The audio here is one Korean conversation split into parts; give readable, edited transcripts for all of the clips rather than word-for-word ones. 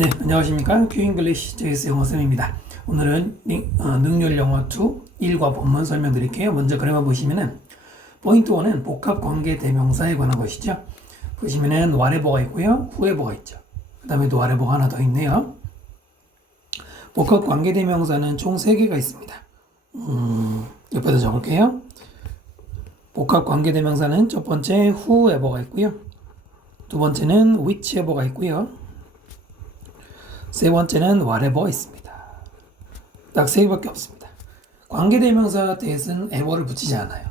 네, 안녕하십니까. 큐잉글리시 JS 영어쌤입니다. 오늘은 능률 영어 2 1과 본문 설명드릴게요. 먼저 그래만 보시면은 포인트 1은 복합 관계 대명사에 관한 것이죠. 보시면은 whatever가 있고요. whoever가 있죠. 그 다음에 또 whatever가 하나 더 있네요. 복합 관계 대명사는 총 3개가 있습니다. 옆에다 적을게요. 복합 관계 대명사는 첫 번째 whoever가 있고요. 두 번째는 whichever가 있고요. 세 번째는 whatever 있습니다. 딱 3개밖에 없습니다. 관계대명사 that은 ever를 붙이지 않아요.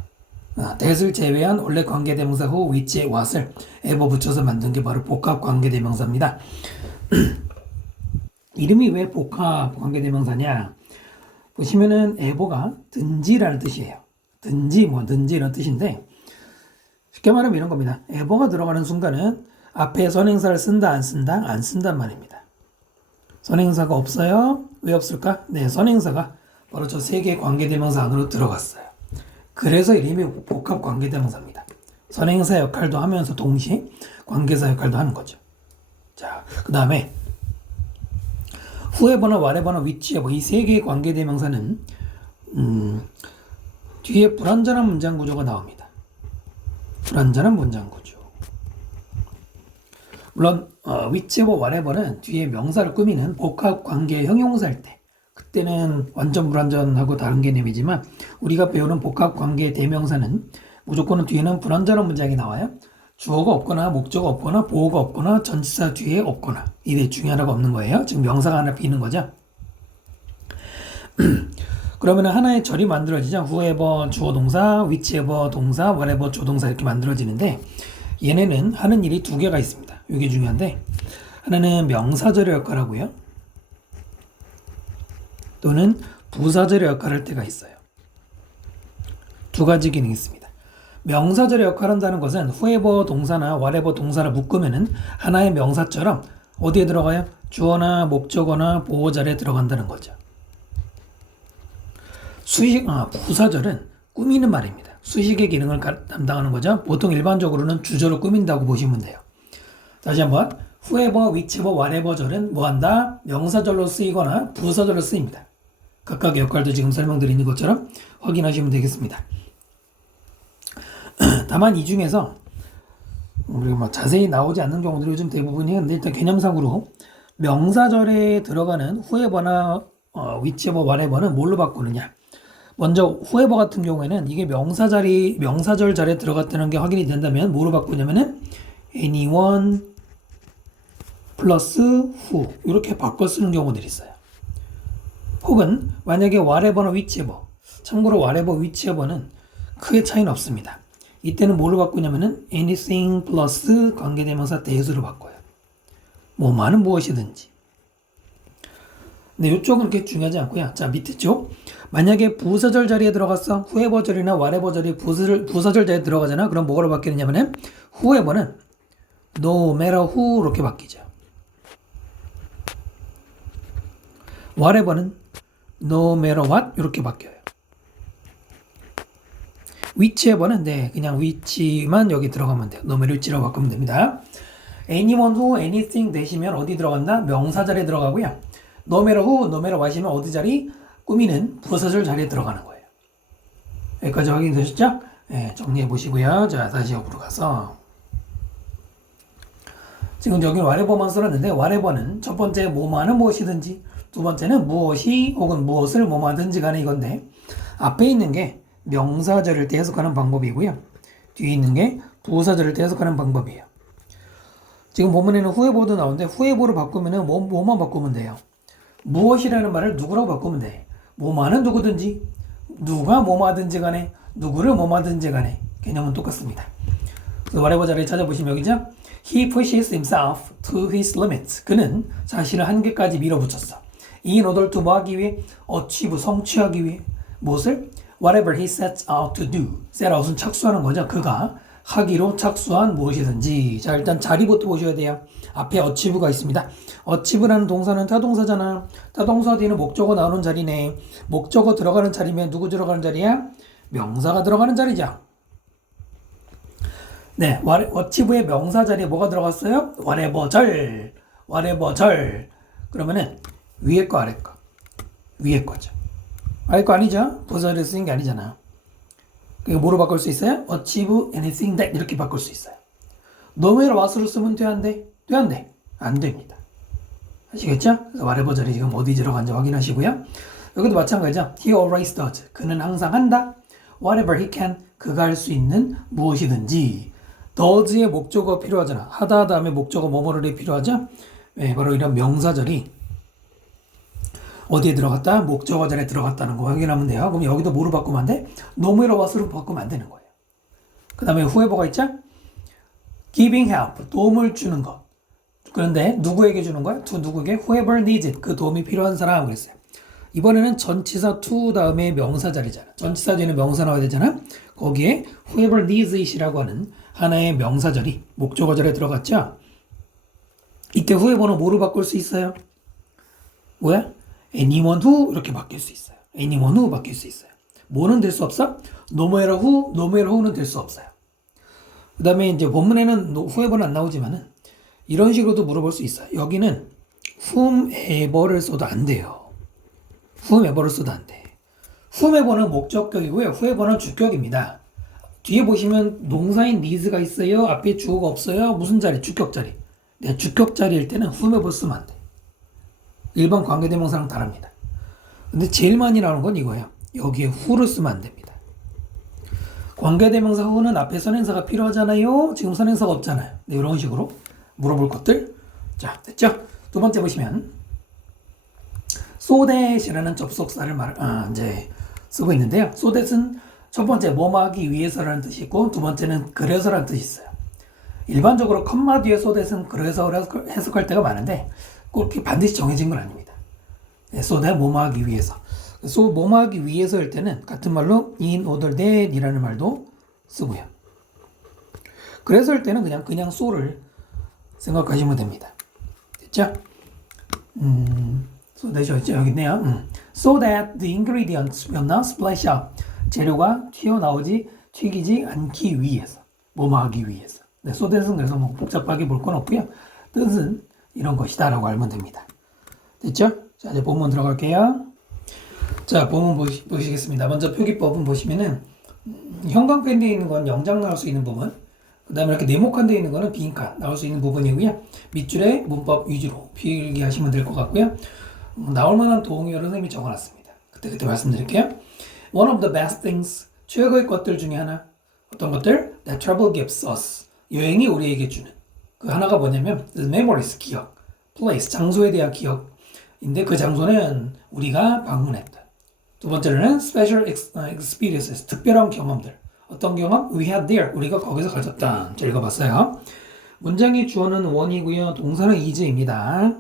that을 제외한 원래 관계대명사 who, which, what을 ever 붙여서 만든 게 바로 복합 관계대명사입니다. 이름이 왜 복합 관계대명사냐? 보시면은 ever가 든지라는 뜻이에요. 든지 이런 뜻인데 쉽게 말하면 이런 겁니다. ever가 들어가는 순간은 앞에 선행사를 쓴다 안 쓴다? 안 쓴단 말입니다. 선행사가 없어요? 왜 없을까? 네, 선행사가 바로 저 3개 관계대명사 안으로 들어갔어요. 그래서 이름이 복합 관계대명사입니다. 선행사 역할도 하면서 동시에 관계사 역할도 하는 거죠. 자, 그 다음에 whoever나 whatever나 whichever 이 3개의 관계대명사는 뒤에 불완전한 문장 구조가 나옵니다. 불완전한 문장 구조. 물론 whichever, whatever는 뒤에 명사를 꾸미는 복합 관계 형용사일 때 그때는 완전 불완전하고 다른 개념이지만 우리가 배우는 복합 관계 대명사는 무조건 뒤에는 불완전한 문장이 나와요. 주어가 없거나 목적어가 없거나 보어가 없거나 전치사 뒤에 없거나 이 네 중에 하나가 없는 거예요. 지금 명사가 하나 비는 거죠. 그러면 하나의 절이 만들어지죠. whoever 주어 동사, whichever 동사, whatever 조동사 이렇게 만들어지는데 얘네는 하는 일이 2개가 있습니다. 이게 중요한데 하나는 명사절의 역할을 하고요. 또는 부사절의 역할을 할 때가 있어요. 2가지 기능이 있습니다. 명사절의 역할을 한다는 것은 whoever 동사나 whatever 동사를 묶으면은 하나의 명사처럼 어디에 들어가요? 주어나 목적어나 보어절에 들어간다는 거죠. 부사절은 꾸미는 말입니다. 수식의 기능을 담당하는 거죠. 보통 일반적으로는 주절을 꾸민다고 보시면 돼요. 다시 한번 whoever, whichever, whatever 절은 뭐한다? 명사절로 쓰이거나 부사절로 쓰입니다. 각각의 역할도 지금 설명드리는 것처럼 확인하시면 되겠습니다. 다만 이 중에서 우리가 뭐 자세히 나오지 않는 경우들이 요즘 대부분이 있는데 일단 개념상으로 명사절에 들어가는 whoever나 whichever, whatever는 뭘로 바꾸느냐? 먼저 whoever 같은 경우에는 이게 명사절 자리에 들어갔다는 게 확인이 된다면 뭐로 바꾸냐면은 anyone 플러스 who 이렇게 바꿔 쓰는 경우들이 있어요. 혹은 만약에 whatever나 whichever 참고로 whatever, whichever는 크게 차이는 없습니다. 이때는 뭐로 바꾸냐면은 anything 플러스 관계대명사 that으로 바꿔요. 뭐만은 무엇이든지. 근데 이쪽은 그렇게 중요하지 않고요. 자, 밑에 쪽. 만약에 부사절 자리에 들어갔어. whoever절이나 whatever절이 부사절 자리에 들어가잖아. 그럼 뭐로 바뀌느냐면은 whoever는 no matter who 이렇게 바뀌죠. whatever는 no matter what 이렇게 바뀌어요. whichever는 네, 그냥 which만 여기 들어가면 돼요. no matter which라고 바꾸면 됩니다. anyone who, anything 대시면 어디 들어간다? 명사 자리에 들어가고요. no matter who, no matter what이면 어디 자리? 꾸미는 부사절 자리에 들어가는 거예요. 여기까지 확인되셨죠? 네, 정리해 보시고요. 자, 다시 옆으로 가서 지금 여기 whatever만 써놨는데 whatever는 첫 번째 뭐만은 무엇이든지 두 번째는 무엇이 혹은 무엇을 뭐만든지 간에 이건데 앞에 있는 게 명사절일 때 해석하는 방법이고요. 뒤에 있는 게 부사절일 때 해석하는 방법이에요. 지금 본문에는 whoever도 나오는데 whoever를 바꾸면은 뭐만 바꾸면 돼요. 무엇이라는 말을 누구라고 바꾸면 돼. 뭐만은 누구든지 누가 뭐마든지 간에 누구를 뭐마든지 간에 개념은 똑같습니다. whatever 자리에 찾아보시면 여기죠. He pushes himself to his limits. 그는 자신을 한계까지 밀어붙였어. In order to 뭐 하기 위해? achieve, 성취하기 위해. 무엇을? Whatever he sets out to do. set out은 착수하는 거죠. 그가 하기로 착수한 무엇이든지. 자, 일단 자리부터 보셔야 돼요. 앞에 achieve가 있습니다. achieve라는 동사는 타동사잖아. 타동사 뒤에는 목적어 나오는 자리네. 목적어 들어가는 자리면 누구 들어가는 자리야? 명사가 들어가는 자리죠. 네, achieve의 명사 자리에 뭐가 들어갔어요? whatever 절. 그러면은 위에 거 아래 거. 위에 거죠. 아래 거 아니죠? 부사를 쓰는 게 아니잖아. 그게 뭐로 바꿀 수 있어요? achieve anything that 이렇게 바꿀 수 있어요. 너무해라 what으로 쓰면 돼, 안 돼? 돼, 안 돼? 안 됩니다. 아시겠죠? 그래서 whatever 자리 지금 어디 들어간지 확인하시고요. 여기도 마찬가지죠. He always does. 그는 항상 한다. Whatever he can. 그가 할 수 있는 무엇이든지. does의 목적어가 필요하잖아. 하다 다음에 목적어 뭐뭐를 필요하죠? 네, 바로 이런 명사절이 어디에 들어갔다? 목적어 자리에 들어갔다는 거 확인하면 돼요. 그럼 여기도 뭐로 바꾸면 안 돼? 너무해라 what으로 바꾸면 안 되는 거예요. 그 다음에 whoever가 있죠? giving help. 도움을 주는 것. 그런데 누구에게 주는 거야? to 누구에게? whoever needs it. 그 도움이 필요한 사람 그랬어요. 이번에는 전치사 to 다음에 명사 자리잖아. 전치사 뒤에는 명사 나와야 되잖아. 거기에 whoever needs it이라고 하는 하나의 명사절이 목적어 자리에 들어갔죠. 이때 whoever는 뭐로 바꿀 수 있어요? 뭐야? anyone who 이렇게 바뀔 수 있어요. anyone who 바뀔 수 있어요. 뭐는 될 수 없어? 노무에라 who, 노무에라 who는 될 수 없어요. 그 다음에 이제 본문에는 whoever는 안 나오지만은 이런 식으로도 물어볼 수 있어요. 여기는 whomever를 써도 안 돼요. whomever를 써도 안 돼. whomever는 목적격이고요. whoever는 주격입니다. 뒤에 보시면 동사인 needs가 있어요. 앞에 주어가 없어요. 무슨 자리? 주격 자리. 네, 주격 자리일 때는 whomever 쓰면 안 돼. 일반 관계대명사랑 다릅니다. 근데 제일 많이 나오는 건 이거예요. 여기에 who를 쓰면 안 됩니다. 관계대명사 who는 앞에 선행사가 필요하잖아요. 지금 선행사가 없잖아요. 네, 이런 식으로 물어볼 것들. 자, 됐죠? 두 번째 보시면 so that이라는 접속사를 이제 쓰고 있는데요. so that은 첫 번째 뭐뭐 하기 위해서라는 뜻이 있고 두 번째는 그래서라는 뜻이 있어요. 일반적으로 컴마 뒤에 so that은 그래서 해석할 때가 많은데 꼭 이렇게 반드시 정해진 건 아닙니다. 네, so that 뭐뭐 하기 위해서. so 뭐뭐 하기 위해서일 때는 같은 말로 in order that 이라는 말도 쓰고요. 그래서일 때는 그냥 so를 생각하시면 됩니다. 됐죠? so that이 어딨죠? 여기 있네요. so that the ingredients will not splash out. 재료가 튀기지 않기 위해서. 뭐뭐 하기 위해서. 네, so that은 그래서 뭐 복잡하게 볼 건 없고요. 뜻은 이런 것이다 라고 알면 됩니다. 됐죠? 자, 이제 본문 들어갈게요. 자, 본문 보시겠습니다. 먼저 표기법은 보시면은 형광펜 되어 있는 건 영장 나올 수 있는 부분, 그 다음에 이렇게 네모칸 되어 있는 거는 빈칸 나올 수 있는 부분이고요. 밑줄에 문법 위주로 필기하시면 될 것 같고요. 나올 만한 동의어를 선생님이 적어놨습니다. 그때 말씀드릴게요. One of the best things, 최고의 것들 중에 하나. 어떤 것들? That travel gives us. 여행이 우리에게 주는. 그 하나가 뭐냐면 the memories, 기억. place, 장소에 대한 기억인데 그 장소는 우리가 방문했다. 두 번째로는 special experiences, 특별한 경험들. 어떤 경험? We had there, 우리가 거기서 가졌다. 자, 읽어봤어요. 문장의 주어는 one이고요. 동사는 is입니다.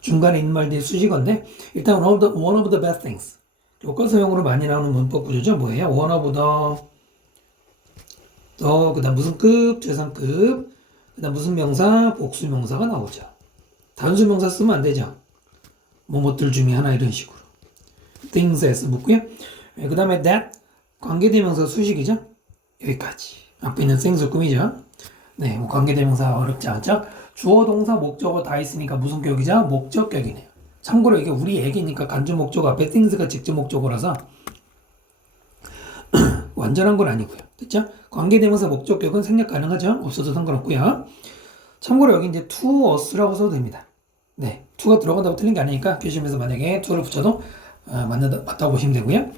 중간에 있는 말 뒤에 수식어인데 일단 one of the best things. 교과서용으로 많이 나오는 문법 구조죠. 뭐예요? one of the, 그 다음 무슨 급, 재산급, 그 다음 무슨 명사, 복수명사가 나오죠. 단수명사 쓰면 안 되죠. 뭐뭐들 중에 하나 이런 식으로. things에서 묻고요. 그 다음에 that, 관계대명사 수식이죠. 여기까지. 앞에 있는 생수금이죠. 네, 뭐 관계대명사 어렵지 않죠. 주어, 동사, 목적어 다 있으니까 무슨 격이죠? 목적격이네요. 참고로 이게 우리 얘기니까 간주 목적어 앞에 things가 직접 목적어라서 완전한 건 아니고요. 됐죠? 관계대명사 목적격은 생략 가능하죠? 없어도 상관없고요. 참고로 여기 이제 to us라고 써도 됩니다. 네, to가 들어간다고 틀린 게 아니니까 교시험에서 만약에 to를 붙여도 맞다고 보시면 되고요.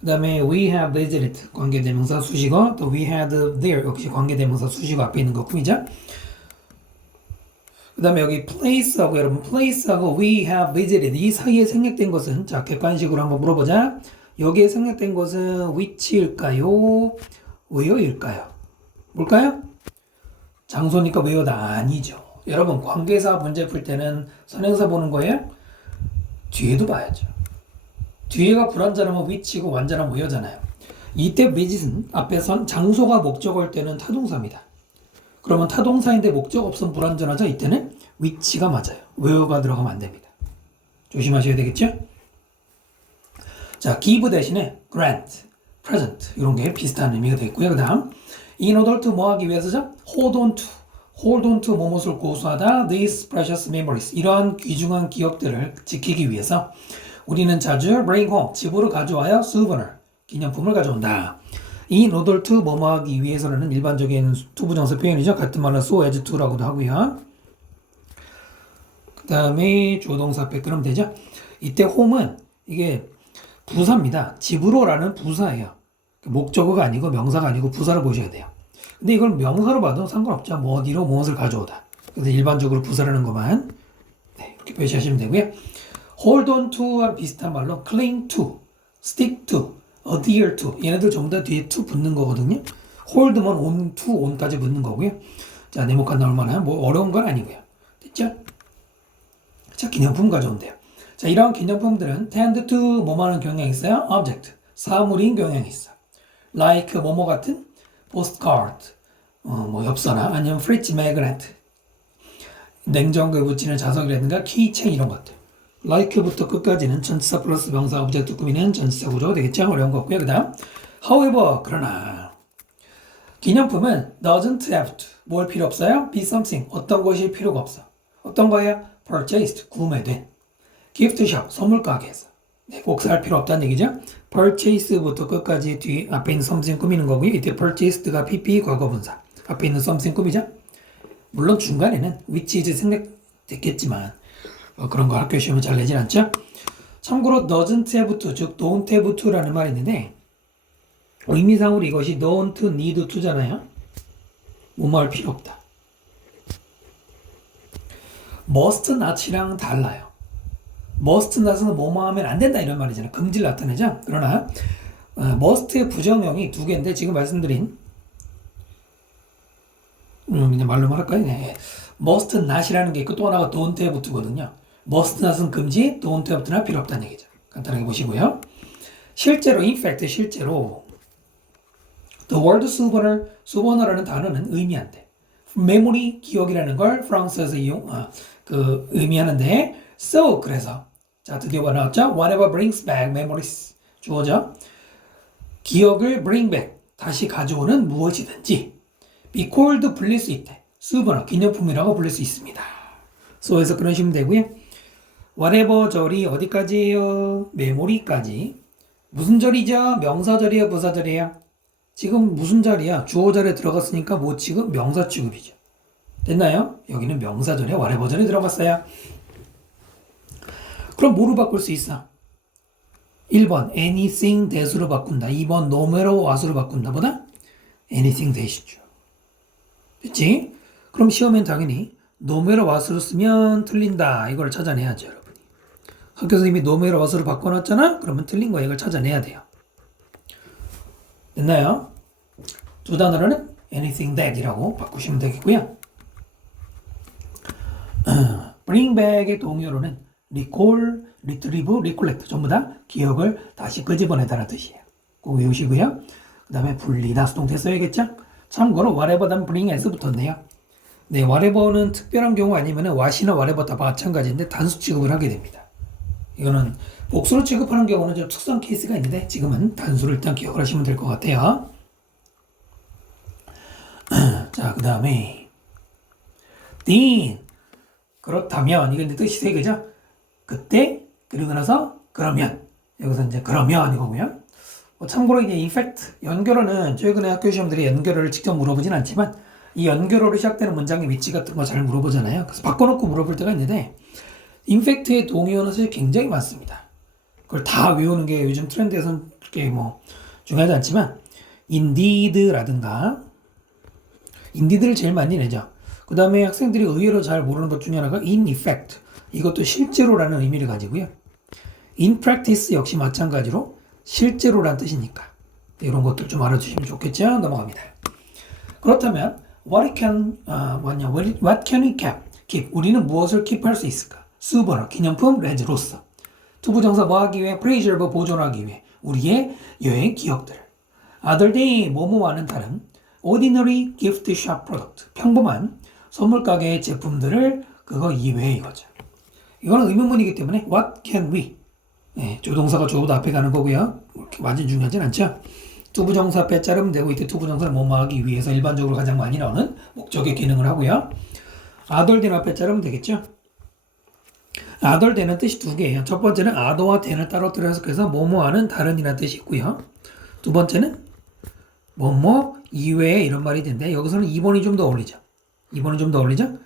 그 다음에 we have visited 관계대명사 수식어, 또 we had there 역시 관계대명사 수식어 앞에 있는 거 뿐이죠. 그 다음에 여기 place하고 여러분 place하고 we have visited 이 사이에 생략된 것은 자 객관식으로 한번 물어보자. 여기에 생략된 것은 which일까요? where일까요? 뭘까요? 장소니까 where다 아니죠. 여러분 관계사 문제 풀 때는 선행사 보는 거예요? 뒤에도 봐야죠. 뒤에가 불완전하면 which고 완전하면 where잖아요. 이때 visit은 앞에 선 장소가 목적어일 때는 타동사입니다. 그러면 타동사인데 목적 없으면 불완전하죠. 이때는 which가 맞아요. where가 들어가면 안 됩니다. 조심하셔야 되겠죠? 자, give 대신에 grant, present 이런 게 비슷한 의미가 되겠고요. 그 다음 in order to 뭐 하기 위해서죠? hold on to, hold on to 뭐뭇을 고수하다 these precious memories 이러한 귀중한 기억들을 지키기 위해서 우리는 자주 bring home 집으로 가져와야 souvenir 기념품을 가져온다. 이 in order to 뭐뭐 하기 위해서라는 일반적인 투부정사 표현이죠. 같은 말로 so as to라고도 하고요. 그 다음에 주어동사 앞에 그러면 되죠. 이때 home은 이게 부사입니다. 집으로라는 부사예요. 목적어가 아니고 명사가 아니고 부사로 보셔야 돼요. 근데 이걸 명사로 봐도 상관없죠. 뭐 어디로 무엇을 가져오다. 그래서 일반적으로 부사라는 것만 이렇게 표시하시면 되고요. hold on to와 비슷한 말로 cling to, stick to, adhere to 얘네들 전부 다 뒤에 to 붙는 거거든요. hold면 on to, on까지 붙는 거고요. 자, 네모칸 나올 만한 뭐 어려운 건 아니고요. 됐죠? 자, 기념품 가져온대요. 자, 이런 기념품들은 tend to 뭐하는 경향이 있어요? object, 사물인 경향이 있어. like 뭐뭐 같은 postcard, 뭐 엽서나 아니면 fridge magnet, 냉장고에 붙이는 자석이라든가 키체인 이런 것들. like부터 끝까지는 전치사 플러스 명사 오브젝트 꾸미는 전치사 구조가 되겠죠. 어려운 거 없고요. 그 다음 however 그러나 기념품은 doesn't have to 뭘 필요 없어요? be something 어떤 것이 필요가 없어. 어떤 거예요? purchased 구매된 gift shop 선물 가게에서 꼭 살 필요 없다는 얘기죠. purchase부터 끝까지 뒤 앞에 있는 something 꾸미는 거고요. 이때 purchased가 pp 과거분사 앞에 있는 something 꾸미죠. 물론 중간에는 which is 생략됐겠지만 그런 거 학교 시험에 잘 내진 않죠. 참고로 doesn't have to 즉 don't have to라는 말이 있는데 의미상으로 이것이 don't need to잖아요. 뭐뭐 할 필요 없다. must not이랑 달라요. must not은 뭐뭐 하면 안 된다 이런 말이잖아요. 금지를 나타내죠. 그러나 must의 부정형이 두 개인데 지금 말씀드린 그냥 말로 말할까요? 네. must not이라는 게 있고 또 하나가 don't have to거든요. must not은 금지, don't have to는 필요 없다는 얘기죠. 간단하게 보시고요. 실제로 in fact 실제로 the word souvenir라는 단어는 의미한대. 메모리 기억이라는 걸 프랑스에서 의미하는데 so 그래서 자 드디어 뭐 나왔죠? whatever brings back memories 주어져 기억을 bring back 다시 가져오는 무엇이든지 be called 불릴 수 있대. souvenir 기념품이라고 불릴 수 있습니다. so에서 그러시면 되고요. whatever 절이 어디까지예요? 메모리까지. 무슨 절이죠? 명사절이에요? 부사절이에요? 지금 무슨 자리야? 주어절에 들어갔으니까 뭐 취급? 명사 취급이죠. 됐나요? 여기는 명사절에 whatever 절이 들어갔어요. 그럼 뭐로 바꿀 수 있어? 1번 anything that으로 바꾼다. 2번 no matter what으로 바꾼다 보다 anything that이죠. 됐지? 그럼 시험엔 당연히 no matter what으로 쓰면 틀린다. 이걸 찾아내야죠, 여러분. 학교 선생님이 no matter what으로 바꿔놨잖아? 그러면 틀린 거 이걸 찾아내야 돼요. 됐나요? 두 단어로는 anything that이라고 바꾸시면 되겠고요. bring back의 동요로는 recall, retrieve, recollect 전부 다 기억을 다시 끄집어내다라는 뜻이에요. 꼭 외우시고요. 그 다음에 분리다 수동태 써야겠죠? 참고로 whatever 단 bring as 붙었네요. 네, whatever는 특별한 경우 아니면 what이나 whatever 다 마찬가지인데 단수 취급을 하게 됩니다. 이거는 복수로 취급하는 경우는 좀 특수한 케이스가 있는데 지금은 단수를 일단 기억을 하시면 될 것 같아요. 자, 그 다음에 then 그렇다면 이건 뜻이 세 개죠. 그때 그리고 나서 그러면 여기서 이제 그러면 이거고요. 참고로 이제 effect 연결어는 최근에 학교 시험들이 연결어를 직접 물어보진 않지만 이 연결어로 시작되는 문장의 위치 같은 거 잘 물어보잖아요. 그래서 바꿔놓고 물어볼 때가 있는데 인팩트의 동의어는 사실 굉장히 많습니다. 그걸 다 외우는 게 요즘 트렌드에서는 그렇게 뭐 중요하지 않지만 indeed라든가 indeed를 제일 많이 내죠. 그 다음에 학생들이 의외로 잘 모르는 것 중에 하나가 in effect 이것도 실제로라는 의미를 가지고요. in practice 역시 마찬가지로 실제로란 뜻이니까 이런 것들 좀 알아주시면 좋겠죠. 넘어갑니다. 그렇다면 what can we keep? 우리는 무엇을 keep할 수 있을까? souvenir 기념품 레즈로서 투부정사 뭐 하기 위해 preserve 보존하기 위해 우리의 여행 기억들을 other than 뭐뭐와는 다른 ordinary gift shop product 평범한 선물 가게의 제품들을 그거 이외에 이거죠. 이거는 의문문이기 때문에 what can we 조동사가 주어보다 앞에 가는 거고요. 그렇게 완전 중요하진 않죠. 투부정사 빼 자르면 되고 이때 투부정사를 뭐뭐하기 위해서 일반적으로 가장 많이 나오는 목적의 기능을 하고요. 아덜된 빼 자르면 되겠죠. 아덜된은 뜻이 두 개예요. 첫 번째는 아더와 된을 따로 들여서 뭐뭐하는 다른이라는 뜻이 있고요. 두 번째는 뭐뭐 이외에 이런 말이 되는데 여기서는 2번이 좀 더 어울리죠. 2번은 좀 더 어울리죠.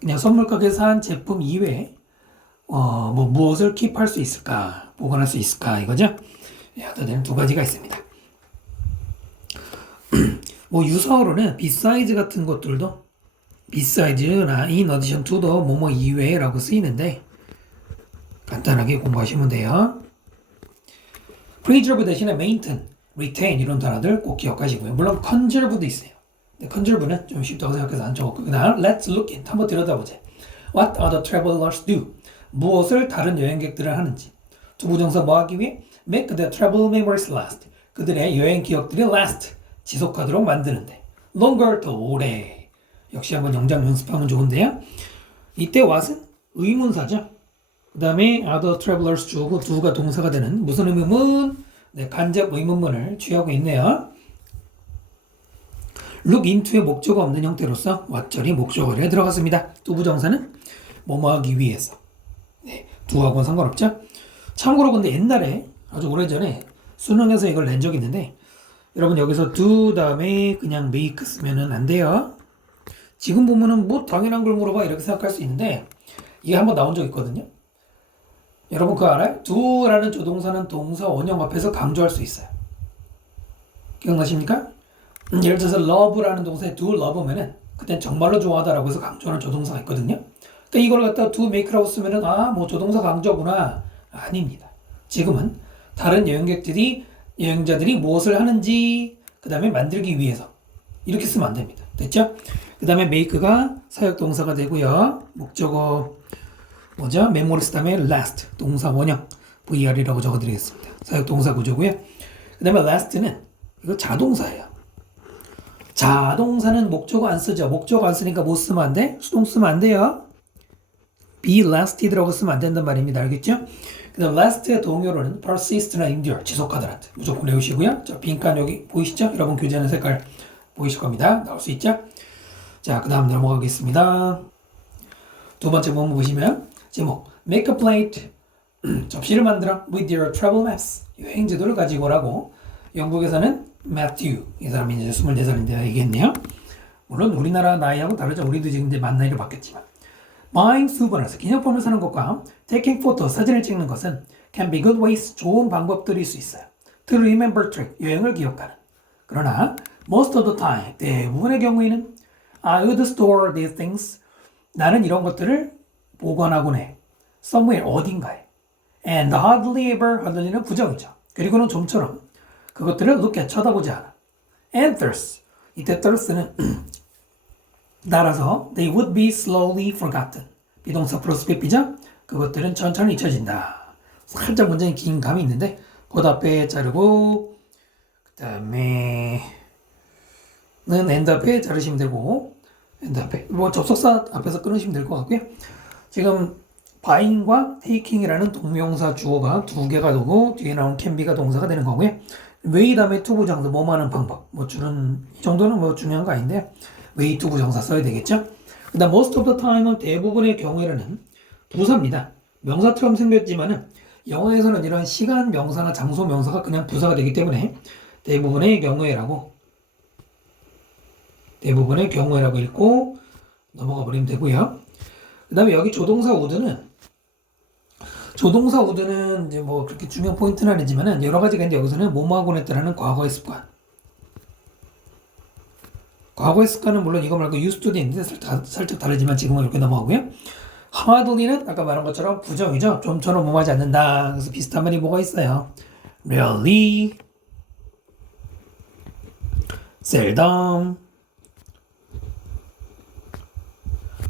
그냥 선물 가게에서 한 제품 이외에 뭐 무엇을 킵할 수 있을까, 보관할 수 있을까 이거죠. 아덜된은 두 가지가 있습니다. 뭐 유사어로는 besides 같은 것들도 besides나 in addition to도 뭐뭐 이외라고 쓰이는데 간단하게 공부하시면 돼요. preserve 대신에 maintain, retain 이런 단어들 꼭 기억하시고요. 물론 conserve도 있어요. 근데 conserve는 좀 쉽다고 생각해서 안 적었고 그 다음 let's look at 한번 들여다보자. What other travelers do? 무엇을 다른 여행객들은 하는지. 투부정사 뭐 하기 위해? make the travel memories last. 그들의 여행 기억들이 last. 지속하도록 만드는데 longer 더 오래. 역시 한번 영작 연습하면 좋은데요. 이때 what은 의문사죠. 그 다음에 other travelers 주어고 do가 동사가 되는 무슨 의문문? 네, 간접 의문문을 취하고 있네요. look into의 목적어 없는 형태로서 what절이 목적어에 들어갔습니다. 투부정사는 뭐뭐 하기 위해서. 네, do하고는 상관없죠. 참고로 근데 옛날에 아주 오래전에 수능에서 이걸 낸 적이 있는데 여러분 여기서 do 다음에 그냥 make 쓰면은 안 돼요. 지금 보면은 뭐 당연한 걸 물어봐 이렇게 생각할 수 있는데 이게 한번 나온 적 있거든요. 여러분 그거 알아요? do라는 조동사는 동사 원형 앞에서 강조할 수 있어요. 기억나십니까? 예를 들어서 love라는 동사에 do love면은 그땐 정말로 좋아하다라고 해서 강조하는 조동사가 있거든요. 그러니까 이걸 갖다가 do make라고 쓰면은 뭐 조동사 강조구나. 아닙니다. 지금은 다른 여행자들이 무엇을 하는지 그 다음에 만들기 위해서 이렇게 쓰면 안 됩니다. 됐죠? 그 다음에 make가 사역동사가 되고요. 목적어 뭐죠? memories 다음에 last 동사 원형 VR이라고 적어드리겠습니다. 사역동사 구조고요. 그 다음에 last는 이거 자동사예요. 자동사는 목적어 안 쓰죠. 목적어 안 쓰니까 뭐 쓰면 안 돼? 수동 쓰면 안 돼요. be lasted라고 쓰면 안 된단 말입니다. 알겠죠? 그 다음 last의 동요로는 persist나 endure 지속하더라도 무조건 외우시고요. 자, 빈칸 여기 보이시죠? 여러분 교재하는 색깔 보이실 겁니다. 나올 수 있죠? 자, 그 다음 넘어가겠습니다. 두 번째 본문 보시면 제목 make a plate 접시를 만들어 with your travel maps 여행 지도를 가지고 오라고. 영국에서는 Matthew 이 사람이 이제 24살인데 얘기했네요. 물론 우리나라 나이하고 다르죠. 우리도 지금 이제 만 나이를 바뀌었지만 buying souvenirs 기념품을 사는 것과 taking photo 사진을 찍는 것은 can be good ways 좋은 방법들일 수 있어요. to remember trip 여행을 기억하는. 그러나 most of the time 대부분의 경우에는 I would store these things 나는 이런 것들을 보관하곤 해. somewhere 어딘가에. and hardly ever hardly는 부정이죠. 그리고는 좀처럼 그것들을 look at 쳐다보지 않아. and thirst 이때 thirst는 따라서 they would be slowly forgotten. 비동사 플러스 pp죠? 그것들은 천천히 잊혀진다. 살짝 문장이 긴 감이 있는데 그 앞에 자르고 그 다음에 는 end 앞에 자르시면 되고 end 앞에 뭐 접속사 앞에서 끊으시면 될 것 같고요. 지금 buying과 taking이라는 동명사 주어가 두 개가 되고 뒤에 나온 can be가 동사가 되는 거고요. way 다음에 to 부정사 뭐뭐 하는 방법 뭐 줄은 이 정도는 뭐 중요한 거 아닌데 way to 부정사 써야 되겠죠. 그 다음 most of the time은 대부분의 경우에는 부사입니다. 명사처럼 생겼지만은 영어에서는 이런 시간 명사나 장소 명사가 그냥 부사가 되기 때문에 대부분의 경우에라고 읽고 넘어가 버리면 되고요. 그 다음에 여기 조동사 would는 이제 뭐 그렇게 중요한 포인트는 아니지만은 여러 가지가 있는데 여기서는 뭐뭐하곤 했다라는 과거의 습관. 과거의 습관은 물론 이거 말고 used to도 있는데 살짝 다르지만 지금은 이렇게 넘어가고요. hardly는 아까 말한 것처럼 부정이죠. 좀처럼 뭐하지 않는다. 그래서 비슷한 말이 뭐가 있어요. rarely, seldom,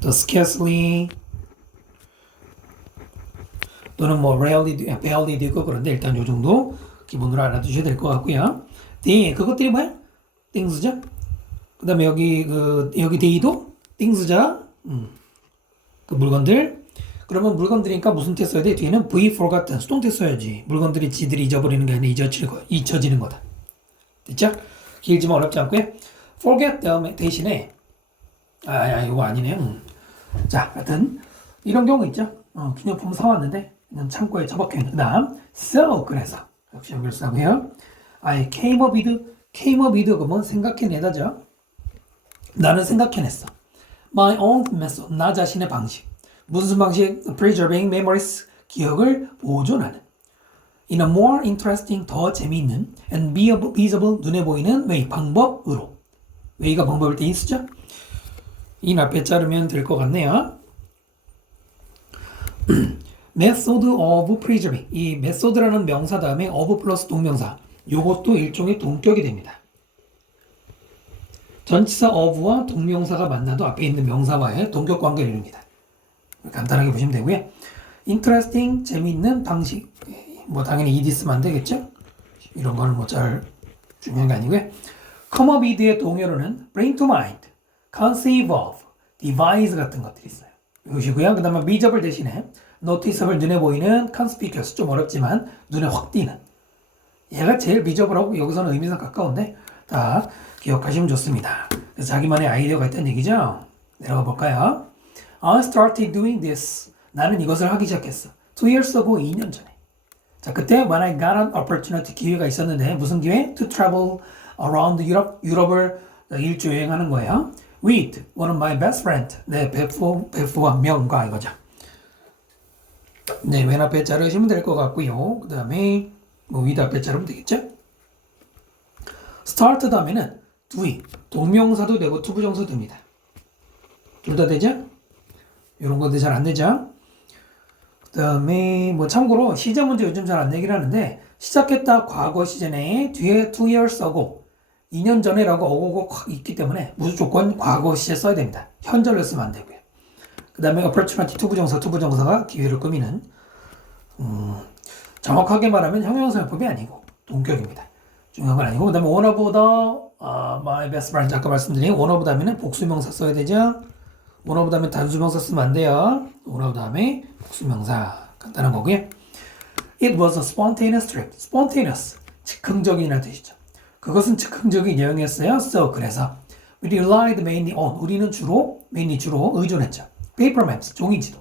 또 scarcely 또는 뭐 barely도 있고 그런데 일단 요 정도 기본으로 알아두셔야 될 것 같고요. 네, 그것들이 뭐야? things죠. 그 다음에 여기 day도 things죠. 그 물건들. 그러면 물건들이니까 무슨 태 써야 돼? 뒤에는 be forgotten 수동태 써야지. 물건들이 지들이 잊어버리는 게 아니라 잊혀지는 거다. 됐죠? 길지만 어렵지 않고요. forget 다음에 대신에 이거 아니네요. 자, 하여튼 이런 경우 있죠. 기념품 사왔는데 그냥 창고에 처박혀 있는. 그다음 so 그래서 역시 여기를 쓰고요. I came up with 그러면 생각해내다죠. 나는 생각해냈어. My own method 나 자신의 방식. 무슨 방식? Preserving memories 기억을 보존하는. In a more interesting 더 재미있는 and visible 눈에 보이는 way 방법으로. way가 방법일 때 있었죠? 이 앞에 자르면 될 것 같네요. method of preserving 이 method라는 명사 다음에 of 플러스 동명사 요것도 일종의 동격이 됩니다. 전치사 of와 동명사가 만나도 앞에 있는 명사와의 동격 관계를 이룹니다. 간단하게 보시면 되고요. interesting 재미있는 방식 뭐 당연히 ed 쓰면 안 되겠죠? 이런 거는 뭐 잘 중요한 게 아니고요. come up with의 동요로는 bring to mind, conceive of, devise 같은 것들이 있어요. 이것이고요. 그 다음에 visible 대신에 noticeable 눈에 보이는 conspicuous 좀 어렵지만 눈에 확 띄는 얘가 제일 visible하고 여기서는 의미상 가까운데 다 기억하시면 좋습니다. 그래서 자기만의 아이디어가 있다는 얘기죠. 내려가 볼까요? I started doing this. 나는 이것을 하기 시작했어. 2 years ago, 2년 전에. 자, 그때 when I got an opportunity 기회가 있었는데 무슨 기회? To travel around Europe. 유럽을 일주 여행하는 거예요. With one of my best friend. 내 베프와 명과 이거죠. 네, 맨 앞에 자르시면 될 것 같고요. 그 다음에 뭐 위드 앞에 자르면 되겠죠? start 다음에는 doing 동명사도 되고 투부정사도 됩니다. 둘 다 되죠? 이런 건데 잘 안 되죠? 그 다음에 뭐 참고로 시제 문제 요즘 잘 안 내긴 하는데 시작했다 과거 시제내 뒤에 2 years ago 2년 전에라고 어고가 있기 때문에 무조건 과거 시제 써야 됩니다. 현재를 쓰면 안 되고요. 그 다음에 opportunity 투부정사가 기회를 꾸미는 정확하게 말하면 형용사용법이 아니고 동격입니다. 중요한 건 아니고 그 다음에 one of the my best friend 아까 말씀드린 one of 다음에는 복수명사 써야 되죠. one of 다음에 단수명사 쓰면 안 돼요. one of 다음에 복수명사 간단한 거고요. It was a spontaneous trip. spontaneous 즉흥적인이라는 뜻이죠. 그것은 즉흥적인 여행이었어요. So 그래서 we relied mainly on 우리는 주로 의존했죠. paper maps 종이지도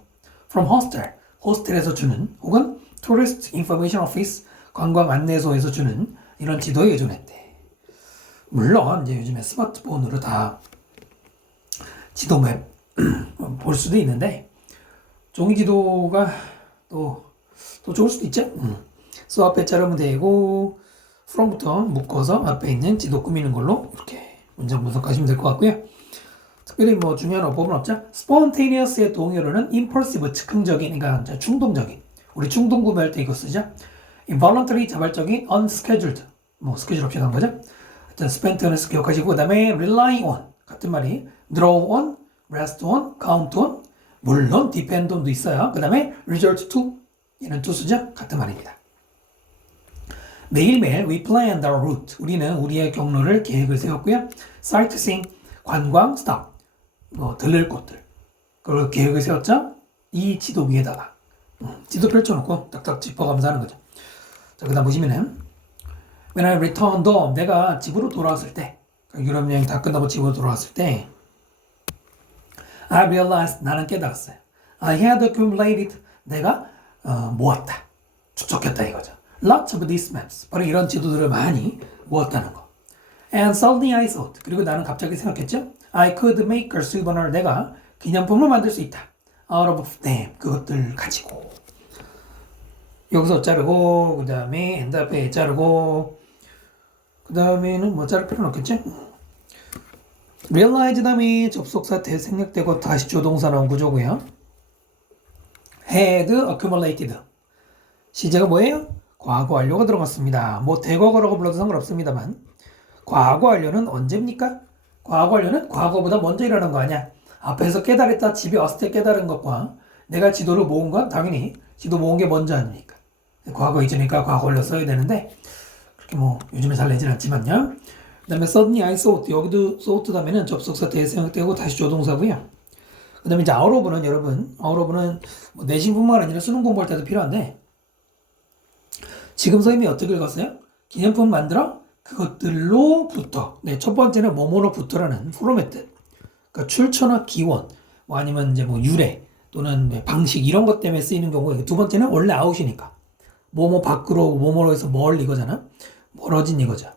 from hostel 호스텔에서 주는 혹은 tourist information office 관광 안내소에서 주는 이런 지도에 의존했대. 물론 이제 요즘에 스마트폰으로 다 지도맵 볼 수도 있는데 종이 지도가 또 좋을 수도 있죠. so 앞에 자르면 되고 from부터 묶어서 앞에 있는 지도 꾸미는 걸로 이렇게 문장 분석하시면 될 것 같고요. 특별히 뭐 중요한 어법은 없죠. spontaneous의 동의어로는 impulsive 즉흥적인 그러니까 충동적인 우리 충동 구매할 때 이거 쓰죠. involuntary 자발적인 unscheduled 뭐 스케줄 없이 간 거죠. 일단 spent는 기억하시고 그 다음에 rely on 같은 말이 draw on, rest on, count on 물론 depend on도 있어요. 그 다음에 resort to 얘는 투수죠. 같은 말입니다. 매일매일 we planned our route 우리는 우리의 경로를 계획을 세웠고요. sightseeing 관광 stop 뭐 들릴 곳들 그걸 계획을 세웠죠. 이 지도 위에다가 지도 펼쳐놓고 딱딱 짚어가면서 하는 거죠. 자, 그 다음 보시면은 When I returned home, 내가 집으로 돌아왔을 때, 유럽 여행 다 끝나고 집으로 돌아왔을 때, I realized, 나는 깨달았어요. I had accumulated, 내가 모았다, 축적했다 이거죠. Lots of these maps, 바로 이런 지도들을 많이 모았다는 거. And suddenly I thought, 그리고 나는 갑자기 생각했죠. I could make a souvenir, 내가 기념품을 만들 수 있다. Out of them, 그것들 가지고. 여기서 자르고, 그 다음에 end 앞에 자르고, 그 다음에는 뭐 자를 필요는 없겠지? realize 다음에 접속사 생략되고 다시 조동사 나온 구조고요. had accumulated. 시제가 뭐예요? 과거 완료가 들어갔습니다. 뭐 대과거라고 불러도 상관없습니다만 과거 완료는 언제입니까? 과거 완료는 과거보다 먼저 일어난 거 아니야. 앞에서 깨달았다 집에 왔을 때 깨달은 것과 내가 지도를 모은 건 당연히 지도 모은 게 먼저 아닙니까? 과거 이전이니까 과거 완료 써야 되는데 그렇게 뭐 요즘에 잘 내진 않지만요. 그 다음에 suddenly I thought 여기도 thought 다음에는 접속사 대생략되고 다시 조동사고요. 그 다음에 이제 out of는 여러분 out of는 뭐 내신뿐만 아니라 수능 공부할 때도 필요한데 지금 선임이 어떻게 읽었어요? 기념품 만들어 그것들로부터. 네, 첫 번째는 뭐뭐로부터라는 프롬의 뜻. 그러니까 출처나 기원, 뭐 아니면 이제 뭐 유래 또는 방식 이런 것 때문에 쓰이는 경우에 두 번째는 원래 아웃이니까 뭐뭐 밖으로 뭐뭐로 해서 멀 이거잖아. 멀어진 이거죠.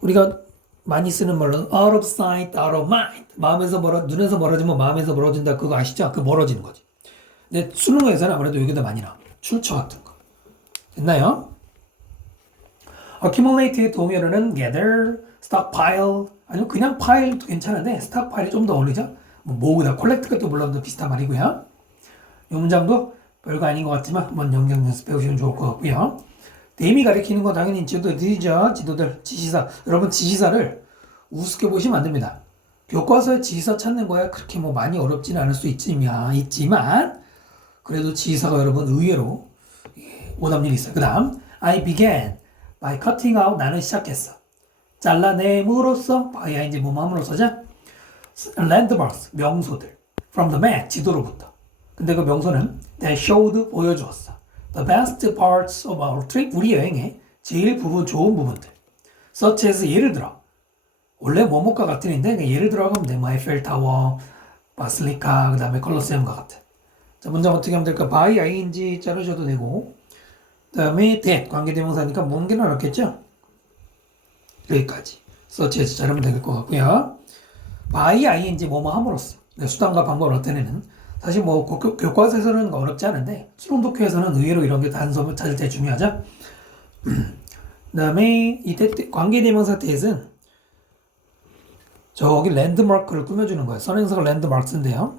우리가 많이 쓰는 말로 out of sight, out of mind. 눈에서 멀어지면 마음에서 멀어진다. 그거 아시죠? 그 멀어지는 거지. 근데 수능에서는 아무래도 여기다 많이 나와. 출처 같은 거. 됐나요? accumulate 동의어로는 gather, stockpile 아니면 그냥 pile도 괜찮은데 stockpile이 좀 더 어울리죠? 뭐 모으다, collect가 또 물론 비슷한 말이고요. 이 문장도 별거 아닌 것 같지만 한번 영역 연습해 보시면 좋을 것 같고요. 대미 가리키는 건 당연히 지도들이죠. 지도들, 지시사. 여러분 지시사를 우습게 보시면 안 됩니다. 교과서에 지시사 찾는 거야 그렇게 뭐 많이 어렵지는 않을 수 있지만 그래도 지시사가 여러분 의외로 오답률이 있어요. 그 다음 I began by cutting out. 나는 시작했어. 잘라냄으로써 by ing 뭐함으로써자 landmarks 명소들 from the map 지도로부터. 근데 그 명소는 that showed 보여주었어. The best parts of our trip 우리 여행의 제일 좋은 부분들. such as 예를 들어 원래 뭐뭐과 같은 인데 예를 들어 하면 돼. 뭐 에펠 타워, 바실리카, 그 다음에 콜로세움과 같은. 자 문장 어떻게 하면 될까? by ing 자르셔도 되고 그 다음에 that 관계대명사니까 뭔게는 어렵겠죠? 여기까지 such as 자르면 될 것 같고요. by ing 뭐뭐 함으로써 수단과 방법을 나타내는 사실 뭐 교과서에서는 어렵지 않은데 수능독해에서는 의외로 이런 게 단서를 찾을 때 중요하죠. 그 다음에 이 관계대명사 that은 저기 랜드마크를 꾸며주는 거예요. 선행사가 랜드마크인데요.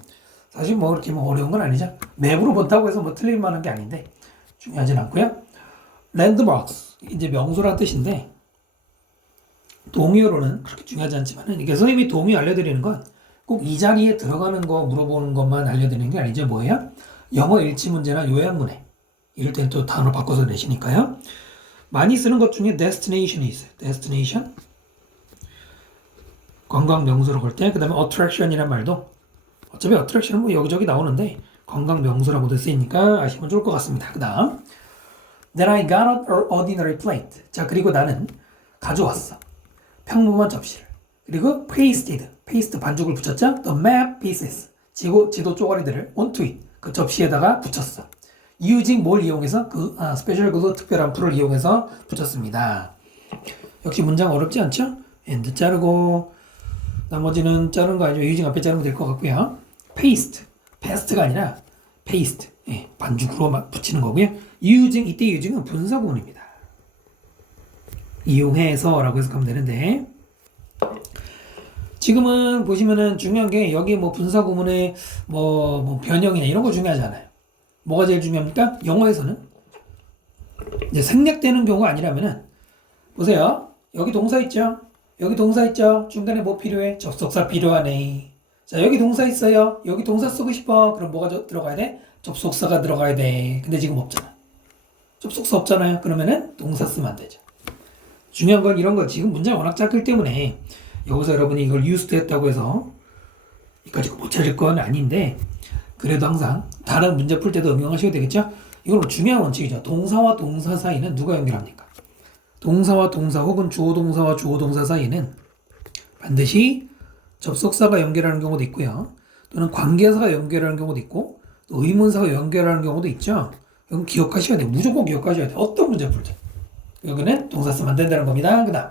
사실 뭐 그렇게 뭐 어려운 건 아니죠. 맵으로 본다고 해서 뭐 틀릴 만한 게 아닌데 중요하진 않고요. 랜드마크 이제 명소란 뜻인데 동의어로는 그렇게 중요하지 않지만 이게 선생님이 동의 알려드리는 건 꼭 이 자리에 들어가는 거 물어보는 것만 알려드리는 게 아니죠. 뭐예요? 영어 일치 문제나 요약문에 이럴 땐 또 단어 바꿔서 내시니까요. 많이 쓰는 것 중에 destination이 있어요. destination 관광 명소로 볼 때, 그 다음에 attraction이란 말도 어차피 attraction은 뭐 여기저기 나오는데 관광 명소라고도 쓰이니까 아시면 좋을 것 같습니다. 그 다음 Then I got an ordinary plate. 자 그리고 나는 가져왔어. 평범한 접시를. 그리고 paste 반죽을 붙였죠. The map pieces 지도 쪼가리들을 onto it 그 접시에다가 붙였어. using 뭘 이용해서 그 스페셜 글루 특별한 풀을 이용해서 붙였습니다. 역시 문장 어렵지 않죠? and 자르고 나머지는 자른 거 아니죠. using 앞에 자르면 될 것 같고요. past가 아니라 paste 반죽으로 붙이는 거고요. using 이때 using은 분사구문입니다. 이용해서라고 해석하면 되는데 지금은 보시면은 중요한 게 여기 뭐 분사구문의 뭐 변형이나 이런 거 중요하지 않아요. 뭐가 제일 중요합니까? 영어에서는 이제 생략되는 경우가 아니라면은 보세요. 여기 동사 있죠? 여기 동사 있죠? 중간에 뭐 필요해? 접속사 필요하네. 자 여기 동사 있어요. 여기 동사 쓰고 싶어. 그럼 뭐가 들어가야 돼? 접속사가 들어가야 돼. 근데 지금 없잖아. 접속사 없잖아요. 그러면은 동사 쓰면 안 되죠. 중요한 건 이런 거 지금 문장이 워낙 작기 때문에 여기서 여러분이 이걸 used 했다고 해서 이까지 못 찾을 건 아닌데 그래도 항상 다른 문제 풀 때도 응용하셔야 되겠죠? 이건 중요한 원칙이죠. 동사와 동사 사이는 누가 연결합니까? 동사와 동사 혹은 주어 동사와 주어 동사 사이는 반드시 접속사가 연결하는 경우도 있고요. 또는 관계사가 연결하는 경우도 있고 또 의문사가 연결하는 경우도 있죠. 이건 기억하셔야 돼요. 무조건 기억하셔야 돼요. 어떤 문제 풀 때. 여기는 동사 쓰면 안 된다는 겁니다. 그 다음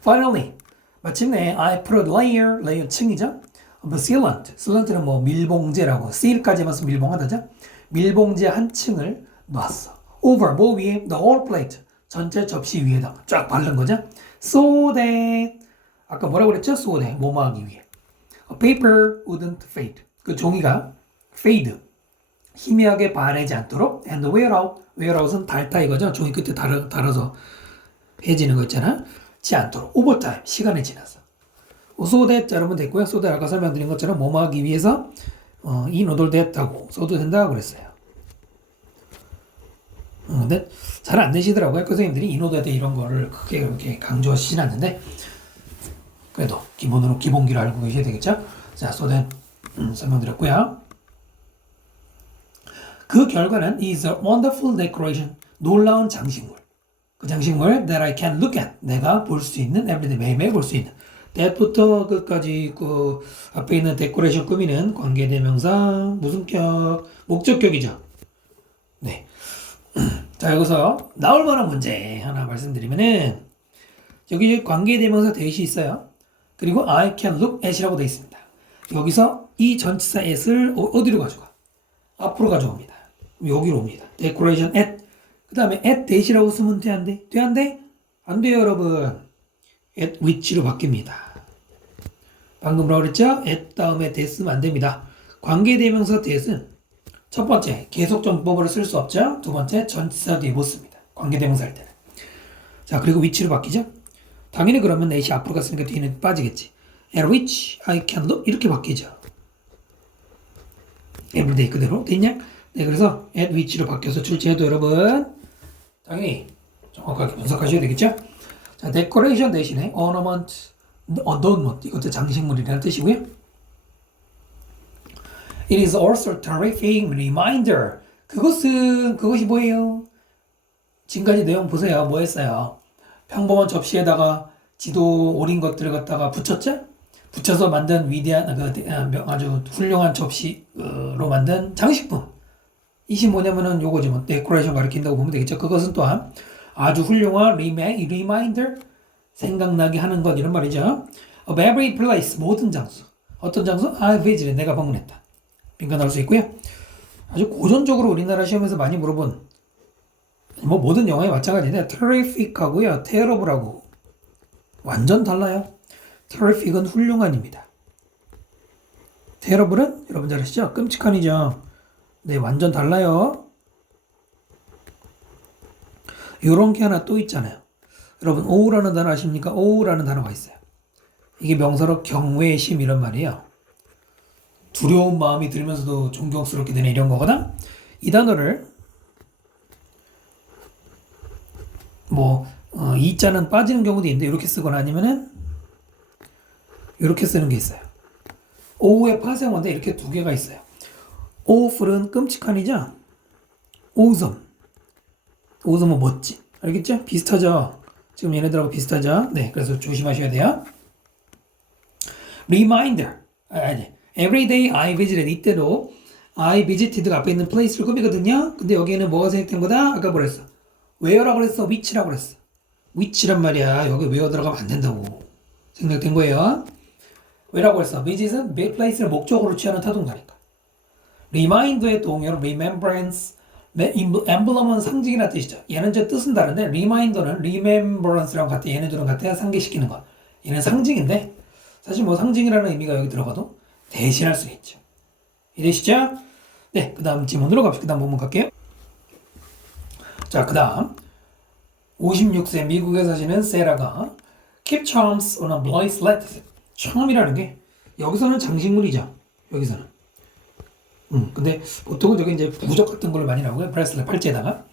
finally 마침내 I put a layer 층이죠. of sealant. sealant는 뭐 밀봉제라고 seal까지만 쓰면 밀봉하다죠. 밀봉제 한 층을 놨어. over 뭐 위에 the whole plate 전체 접시 위에다 쫙 바른 거죠. so that 아까 뭐라고 그랬죠? so that 뭐뭐 하기 위해 a paper wouldn't fade. 그 종이가 fade 희미하게 바래지 않도록 and wear out은 닳다 이거죠. 종이 끝에 달아서 해지는 거 있잖아. 지 않도록 over time 시간이 지나서 so that 자르면 됐고요. so that 아까 설명드린 것처럼 뭐뭐 하기 위해서 in order that하고 써도 된다고 그랬어요. 근데 잘 안 되시더라고요. 선생님들이 in order that 이런 거를 크게 그렇게 강조하시진 않는데 그래도 기본기를 알고 계셔야 되겠죠. 자 so that 설명드렸고요. 그 결과는 is a wonderful decoration. 놀라운 장식물. 그 장식물 that I can look at. 내가 볼 수 있는 everyday 매일매일 볼 수 있는. that부터 끝까지 그 앞에 있는 데코레이션 꾸미는 관계대명사 무슨격 목적격이죠. 네. 자 여기서 나올 만한 문제 하나 말씀드리면은 여기 관계대명사 대시 있어요. 그리고 I can look at이라고 되어 있습니다. 여기서 이 전치사 at을 어디로 가져가? 앞으로 가져옵니다. 여기로 옵니다. decoration at. 그 다음에 at 대시라고 쓰면 돼, 안 돼? 돼, 안 돼? 안 돼요, 여러분. at which로 바뀝니다. 방금 뭐라고 그랬죠? at 다음에 대 쓰면 안 됩니다. 관계대명사 대는 첫 번째, 계속전법으로 쓸 수 없죠? 두 번째, 전치사 뒤에 못 씁니다. 관계대명사 할 때는. 자, 그리고 which로 바뀌죠? 당연히 그러면 at이 앞으로 갔으니까 뒤는 빠지겠지. at which I can look 이렇게 바뀌죠. everyday 그대로 됐냐? 네, 그래서 at which로 바뀌어서 출제해도 여러분 당연히 정확하게 분석하셔야 되겠죠? 자, decoration 대신에 ornament, adornment 이것도 장식물이라는 뜻이고요. It is also a terrific reminder. 그것이 뭐예요? 지금까지 내용 보세요. 뭐 했어요? 평범한 접시에다가 지도 오린 것들을 갖다가 붙였죠? 붙여서 만든 위대한 아주 훌륭한 접시로 만든 장식품. 이게 뭐냐면은 요거지 뭐 데코레이션 가리킨다고 보면 되겠죠. 그것은 또한 아주 훌륭한 reminder 생각나게 하는 것 이런 말이죠. Of every place 모든 장소. 어떤 장소? I visited 내가 방문했다. 빈칸 나올 수 있고요. 아주 고전적으로 우리나라 시험에서 많이 물어본 뭐 모든 영화에 마찬가지인데 terrific하고요, terrible하고 완전 달라요. terrific은 훌륭한입니다. terrible은 여러분 잘 아시죠? 끔찍한이죠. 네, 완전 달라요. 요런 게 하나 또 있잖아요. 여러분 오우라는 단어 아십니까? 오우라는 단어가 있어요. 이게 명사로 경외심 이런 말이에요. 두려운 마음이 들면서도 존경스럽게 되는 이런 거거든. 이 단어를 이자는 빠지는 경우도 있는데 이렇게 쓰거나 아니면은 이렇게 쓰는 게 있어요. 오우의 파생어인데 이렇게 두 개가 있어요. awful은 끔찍한이죠. awesome. awesome은 멋진. 알겠죠? 비슷하죠? 지금 얘네들하고 비슷하죠? 네, 그래서 조심하셔야 돼요. reminder. everyday I visited. 이때도 I visited가 앞에 있는 place를 꾸미거든요. 근데 여기에는 뭐가 생략된 거다? 아까 뭐랬어? where라고 그랬어? which라고 그랬어? which란 말이야. 여기 where 들어가면 안 된다고. 생략된 거예요. where라고 그랬어? visit은 place를 목적으로 취하는 타동사니까. reminder의 동의어로 remembrance, emblem은 상징이나 뜻이죠. 얘는 저 뜻은 다른데 reminder는 remembrance랑 같아. 얘네들은 같아. 상기시키는 것. 얘는 상징인데 사실 뭐 상징이라는 의미가 여기 들어가도 대신할 수 있죠. 이해되시죠? 네, 그 다음 지문으로 갑시다. 그 다음 본문 갈게요. 자, 그 다음 56세 미국에 사시는 세라가 keep charms on a bracelet. charm이라는 게 여기서는 장식물이죠. 여기서는. 근데 보통은 저기 이제 부적 같은 걸 많이 나오고요. 브레슬렛 팔찌에다가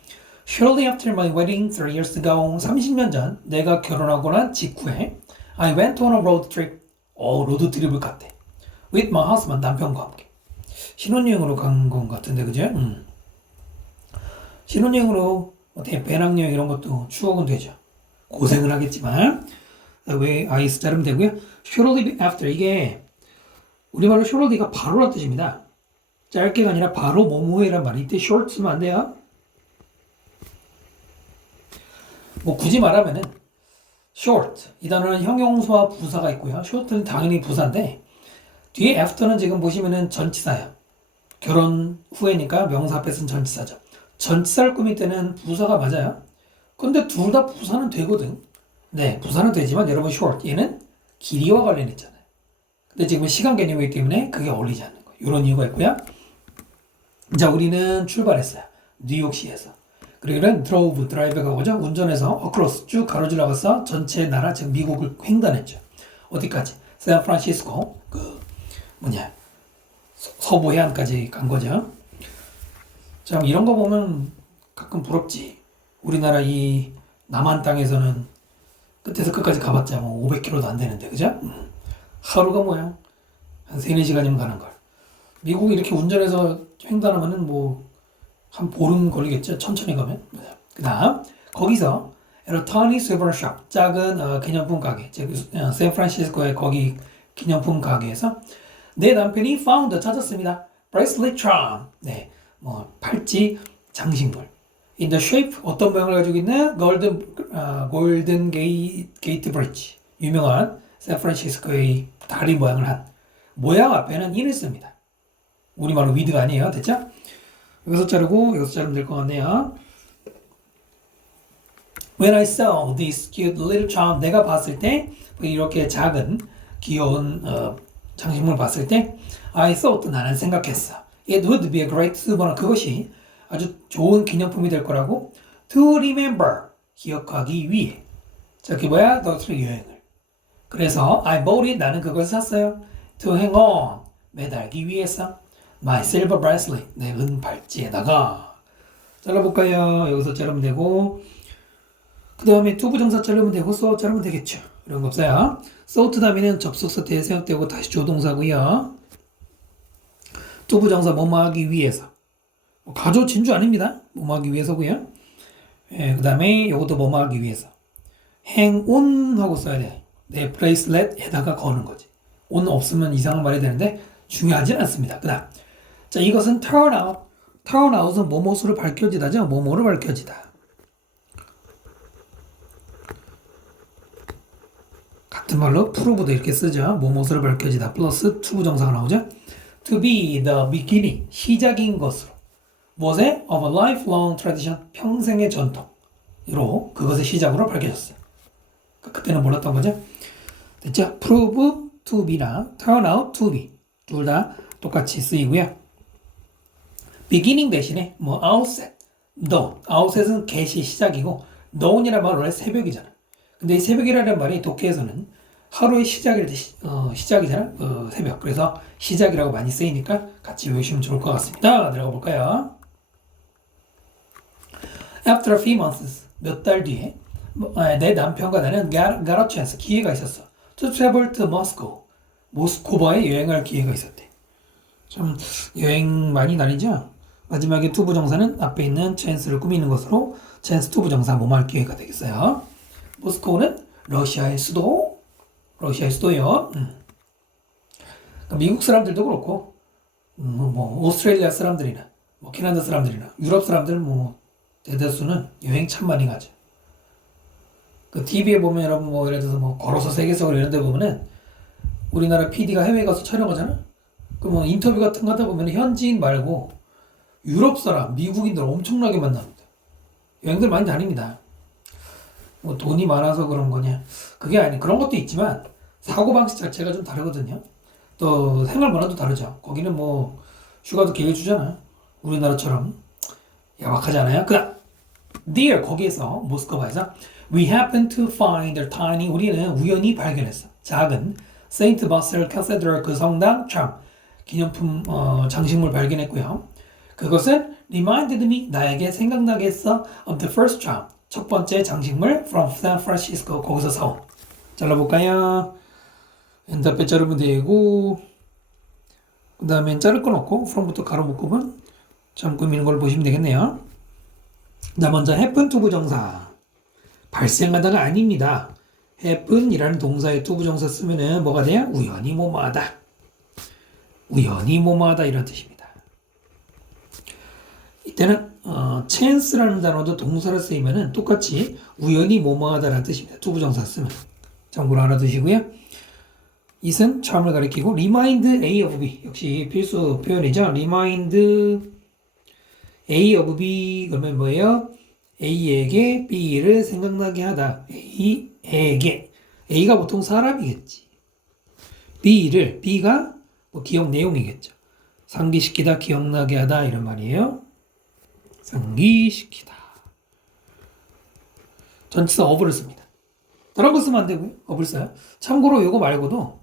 Shortly after my wedding 3 years ago 30년 전 내가 결혼하고 난 직후에 I went on a road trip. 로드 트립을 갔대. With my husband 남편과 함께. 신혼여행으로 간 건 같은데 그죠? 신혼여행으로 배낭여행 이런 것도 추억은 되죠. 고생을 하겠지만 왜 아이스 자르면 되고요. Shortly after 이게 우리말로 shortly가 바로란 뜻입니다. 짧게가 아니라 바로 뭐뭐해란 말이 이때 short 쓰면 안 돼요. 뭐 굳이 말하면은 short 이 단어는 형용사와 부사가 있고요. short는 당연히 부사인데 뒤에 after는 지금 보시면은 전치사예요. 결혼 후에니까 명사 앞에 쓴 전치사죠. 전치사를 꾸밀 때는 부사가 맞아요. 근데 둘 다 부사는 되거든. 네, 부사는 되지만 여러분 short 얘는 길이와 관련했잖아요. 근데 지금은 시간 개념이기 때문에 그게 어울리지 않는 거예요. 이런 이유가 있고요. 자, 우리는 출발했어요. 뉴욕시에서. 그리고 드라이브가 뭐죠? 운전해서 across 쭉 가로질러 가서 전체 나라 즉 미국을 횡단했죠. 어디까지? 샌프란시스코 서부 해안까지 간 거죠. 자, 이런 거 보면 가끔 부럽지. 우리나라 이 남한 땅에서는 끝에서 끝까지 가봤자 뭐 500km도 안 되는데, 그죠? 하루가 뭐야? 한 3, 4시간이면 가는 걸. 미국 이렇게 운전해서 횡단하면은 뭐 한 보름 걸리겠죠? 천천히 가면. 그 다음, 거기서 at a tiny silver shop. 작은 기념품 가게. 즉 샌프란시스코의 거기 기념품 가게에서 내 남편이 found 찾았습니다. bracelet charm. 네, 뭐 팔찌 장식물. In the shape 어떤 모양을 가지고 있는 골든 게이트 브릿지. 유명한 샌프란시스코의 다리 모양을 한 모양 앞에는 in을 씁니다. 우리말로 with가 아니에요. 됐죠? 여기서 자르고 여기서 자르면 될 것 같네요. When I saw this cute little charm, 내가 봤을 때 이렇게 작은 귀여운 장식물을 봤을 때 I thought 나는 생각했어. It would be a great souvenir. 그것이 아주 좋은 기념품이 될 거라고 to remember 기억하기 위해. 자, 그게 뭐야? 너의 여행을. 그래서 I bought it. 나는 그걸 샀어요. To hang on 매달기 위해서. My silver bracelet 내 은 팔찌에다가 잘라볼까요? 여기서 자르면 되고 그 다음에 투 부정사 자르면 되고 so 자르면 되겠죠. 이런 거 없어요. so 다음에는 접속사 대세역되고 다시 조동사고요. 투 부정사 뭐뭐 하기 위해서 가조 진주 아닙니다. 뭐뭐 하기 위해서고요. 예, 그 다음에 이것도 뭐뭐 하기 위해서 hang on 하고 써야 돼. 내 브레이슬렛에다가 거는 거지. on 없으면 이상한 말이 되는데 중요하진 않습니다. 그 다음 자 이것은 turn out. turn out은 뭐뭐수를 밝혀지다죠. 뭐뭐를 밝혀지다. 같은 말로 prove도 이렇게 쓰죠. 뭐뭐를 밝혀지다 플러스 to 부정사가 나오죠. To be the beginning 시작인 것으로 무엇의 of a lifelong tradition 평생의 전통으로 그것의 시작으로 밝혀졌어요. 그때는 몰랐던 거죠. 됐죠? prove to be나 turn out to be 둘 다 똑같이 쓰이고요. beginning 대신에 뭐 outset, dawn. outset은 개시 시작이고 dawn이라는 말은 원래 새벽이잖아. 근데 이 새벽이라는 말이 독해에서는 하루의 시작이잖아. 새벽. 그래서 시작이라고 많이 쓰이니까 같이 외우시면 좋을 것 같습니다. 들어가 볼까요? After a few months, 몇 달 뒤에 내 남편과 나는 got a chance, 기회가 있었어. To travel to Moscow. 모스코바에 여행할 기회가 있었대. 좀 여행 많이 다니죠? 마지막에 to 부정사는 앞에 있는 chance를 꾸미는 것으로 chance to 부정사 뭐뭐 할 기회가 되겠어요. 모스코는 러시아의 수도요. 미국 사람들도 그렇고, 뭐 오스트레일리아 사람들이나, 뭐 캐나다 사람들이나, 유럽 사람들 뭐 대다수는 여행 참 많이 가죠. 그 TV에 보면 여러분 뭐 예를 들어서 뭐 걸어서 세계적으로 이런 데 보면은 우리나라 PD가 해외 가서 촬영하잖아. 그 뭐 인터뷰 같은 거 하다 보면 현지인 말고 유럽 사람, 미국인들 엄청나게 만납니다. 여행들 많이 다닙니다. 뭐 돈이 많아서 그런 거냐? 그게 아니 그런 것도 있지만 사고방식 자체가 좀 다르거든요. 또 생활 문화도 다르죠. 거기는 뭐 휴가도 길게 주잖아. 우리나라처럼 야박하지 않아요? 그다음 there 거기에서 모스크바에서 we happened to find a tiny 우리는 우연히 발견했어. 작은 세인트 바셀 캐세드럴 그 성당 참 기념품 장식물 발견했고요. 그것은 reminded me 나에게 생각나게 했어 of the first charm 첫 번째 장식물 from San Francisco 거기서 사온. 잘라볼까요? 엔답에 자르면 되고 그 다음엔 자를 건 없고 from부터 가로 묶으면 점 꾸미는 걸 보시면 되겠네요. 자 먼저 happen to 부정사 발생하다가 아닙니다. happen이라는 동사의 to 부정사 쓰면은 뭐가 돼요? 우연히 뭐뭐하다. 우연히 뭐뭐하다 이런 뜻입니다. 이때는 chance라는 단어도 동사로 쓰이면은 똑같이 우연히 뭐뭐하다라는 뜻입니다. to 부정사 쓰면 참고로 알아두시고요. it은 charm을 가리키고 remind A of B 역시 필수 표현이죠. remind A of B 그러면 뭐예요? A에게 B를 생각나게 하다. A에게 A가 보통 사람이겠지. B가 뭐 기억 내용이겠죠. 상기시키다, 기억나게 하다 이런 말이에요. 상기시키다. 전치사 of를 씁니다. 다른 거 쓰면 안 되고요. of를 써요. 참고로 이거 말고도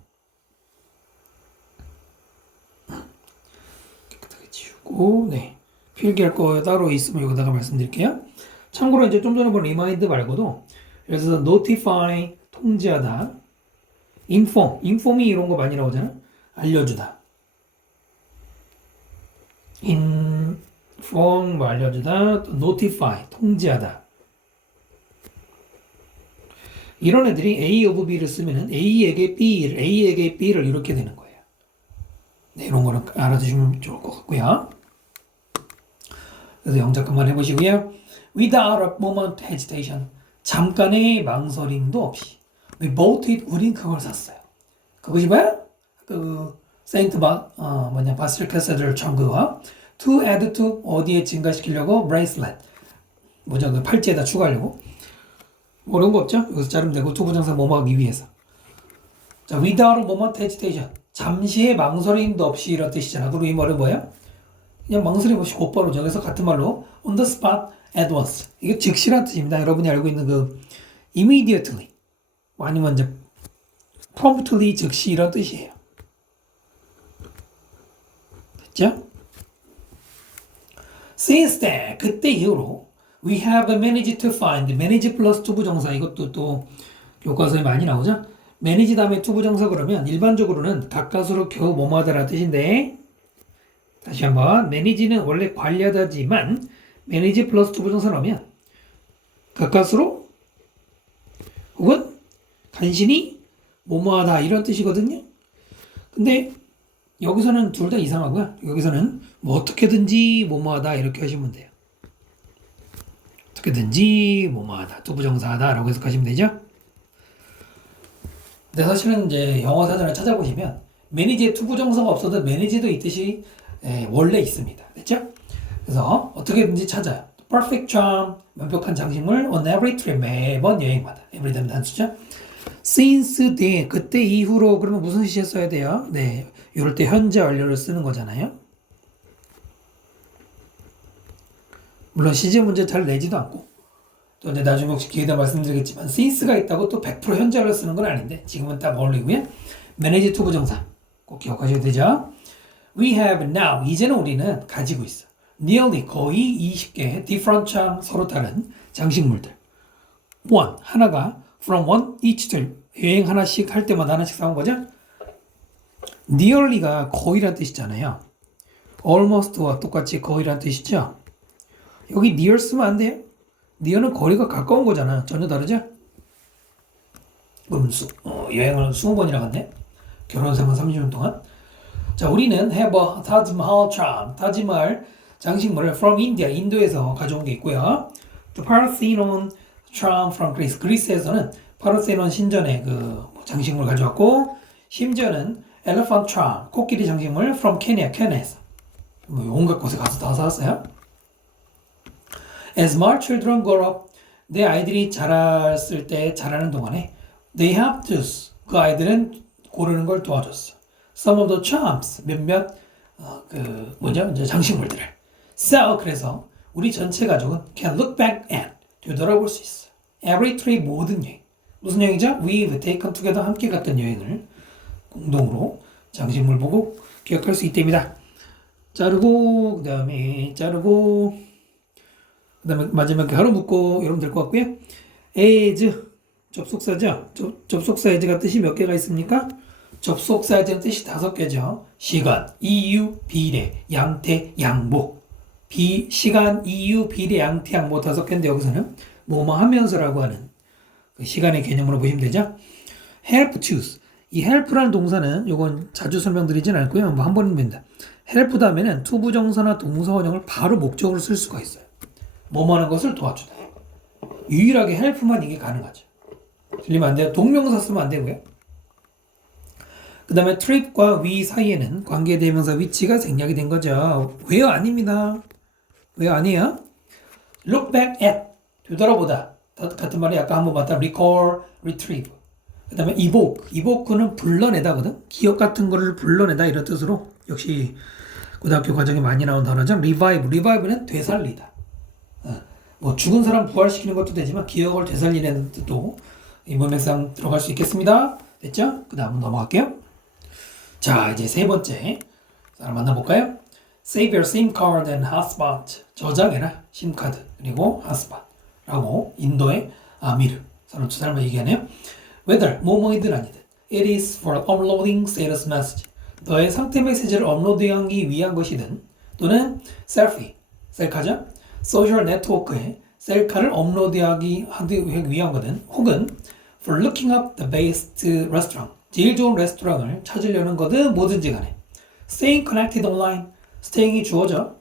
깨끗하게 지우고 네 필기할 거 따로 있으면 여기다가 말씀드릴게요. 참고로 이제 좀 전에 본 remind 말고도 예를 들어서 notify 통지하다, inform이 이런 거 많이 나오잖아. 알려주다. inform 뭐 알려주다, 또 notify 통지하다. 이런 애들이 A of B를 쓰면은 A에게 B를 이렇게 되는 거예요. 네, 이런 거는 알아두시면 좋을 것 같고요. 그래서 영작 한번 해보시고요. Without a moment hesitation. 잠깐의 망설임도 없이. We bought it. 우린 그걸 샀어요. 그것이 뭐야? 바스를 캐서들 청구와 to add to 어디에 증가시키려고 bracelet. 뭐죠? 그 팔찌에다 추가하려고. 어려운 거 없죠? 여기서 자르면 되고 투부정사 뭐뭐 하기 위해서. 자, without a moment hesitation. 잠시의 망설임도 없이 이런 뜻이잖아. 그리고 이 말은 뭐야? 그냥 망설임 없이 곧바로 저기서 같은 말로 on the spot at once. 이게 즉시란 뜻입니다. 여러분이 알고 있는 그 immediately 아니면 이제 promptly 즉시 이런 뜻이에요. 됐죠? Since then, 그때 이후로 we have managed to find manage 플러스 투부정사 이것도 또 교과서에 많이 나오죠? manage 다음에 투부정사 그러면 일반적으로는 가까스로 겨우 뭐뭐하다라는 뜻인데 다시 한번 manage는 원래 관리하다지만 manage 플러스 투부정사 넣으면 가까스로 혹은 간신히 뭐뭐하다 이런 뜻이거든요. 근데 여기서는 둘 다 이상하고요. 여기서는 뭐 어떻게든지 뭐뭐하다 이렇게 하시면 돼요. 어떻게든지 뭐뭐하다 투부정사하다라고 해석하시면 되죠. 근데 사실은 이제 영어 사전을 찾아보시면 매니지에 투부정사가 없어도 매니지도 이 뜻이 원래 있습니다. 됐죠? 그래서 어떻게든지 찾아요. perfect charm, 완벽한 장식물 on every trip, 매번 여행마다. every time 단수죠. since then, 그때 이후로 그러면 무슨 시제 써야 돼요? 네, 이럴 때 현재 완료를 쓰는 거잖아요. 물론 시제 문제 잘 내지도 않고 또 이제 나중에 혹시 기회에 말씀드리겠지만 since가 있다고 또 100% 현재 완료 쓰는 건 아닌데 지금은 딱 어울리고요. manage 투부정사 꼭 기억하셔야 되죠. We have now, 이제는 우리는 가지고 있어. nearly 거의 20개 different charm, 서로 다른 장식물들. one, 하나가 from one each 들 여행 하나씩 할 때마다 하나씩 사온 거죠. nearly가 거의란 뜻이잖아요. almost와 똑같이 거의란 뜻이죠. 여기 near 쓰면 안 돼요. near는 거리가 가까운 거잖아. 전혀 다르죠? 그럼 여행을 20번이나 갔네. 결혼 생활 30년 동안. 자, 우리는 have a Taj Mahal charm, 타지마할 장식물을 from India, 인도에서 가져온 게 있고요. The Parthenon charm from Greece, 그리스에서는 파르세논 신전의 그 장식물 가져왔고, 심지어는 Elephant charm, 코끼리 장식물 from Kenya, 케냐에서 뭐 온갖 곳에 가서 다 사왔어요. As my children grow up, 내 아이들이 자랐을 때 자라는 동안에 they have to, 그 아이들은 고르는 걸 도와줬어. Some of the charms, 몇몇 이제 장식물들을. So, 그래서 우리 전체 가족은 can look back and 되돌아볼 수 있어. Every trip, 모든 여행. 무슨 여행이죠? We've taken together, 함께 갔던 여행을 공동으로 장식물 보고 기억할 수 있답니다. 자르고 그 다음에 마지막에 가로 묶고 이러면 될 것 같고요. as 접속사죠. 접속사 as가 뜻이 몇 개가 있습니까? 접속사에는 뜻이 5개죠. 시간, 이유, 비례, 양태, 양보. 시간, 이유, 비례, 양태, 양보 5개인데 여기서는 뭐뭐 하면서라고 하는 그 시간의 개념으로 보시면 되죠. help choose. 이 help라는 동사는 이건 자주 설명드리진 않고요. 뭐 한 번이면 됩니다. help 다음에는 투부정사나 동사원형을 바로 목적으로 쓸 수가 있어요. 뭐뭐 하는 것을 도와주다. 유일하게 help만 이게 가능하죠. 틀리면 안 돼요. 동명사 쓰면 안 되고요. 그 다음에 trip과 we 사이에는 관계대명사 which가 생략이 된 거죠. 왜요? 아닙니다. 왜요? 아니에요? look back at, 되돌아보다. 같은 말이 아까 한번 봤다. recall, retrieve. 그 다음에 evoke는 불러내다거든. 기억 같은 거를 불러내다 이런 뜻으로 역시 고등학교 과정에 많이 나온 단어죠. revive는 되살리다. 뭐 죽은 사람 부활시키는 것도 되지만 기억을 되살리는 뜻도 이 문맥상 들어갈 수 있겠습니다. 됐죠? 그 다음 넘어갈게요. 자, 이제 세 번째 사람 만나볼까요? Save your SIM card and hotspot. 저장해라 심카드 그리고 hotspot라고 인도의 아미르 사람 두 사람을 얘기하네요. Whether 뭐뭐이든 아니든 it is for uploading status message. 너의 상태 메시지를 업로드하기 위한 것이든 또는 셀피, 셀카죠? 소셜 네트워크에 셀카를 업로드하기 위한 거든 혹은 for looking up the best restaurant. 제일 좋은 레스토랑을 찾으려는 거든 뭐든지 간에. staying connected online. staying이 주어져.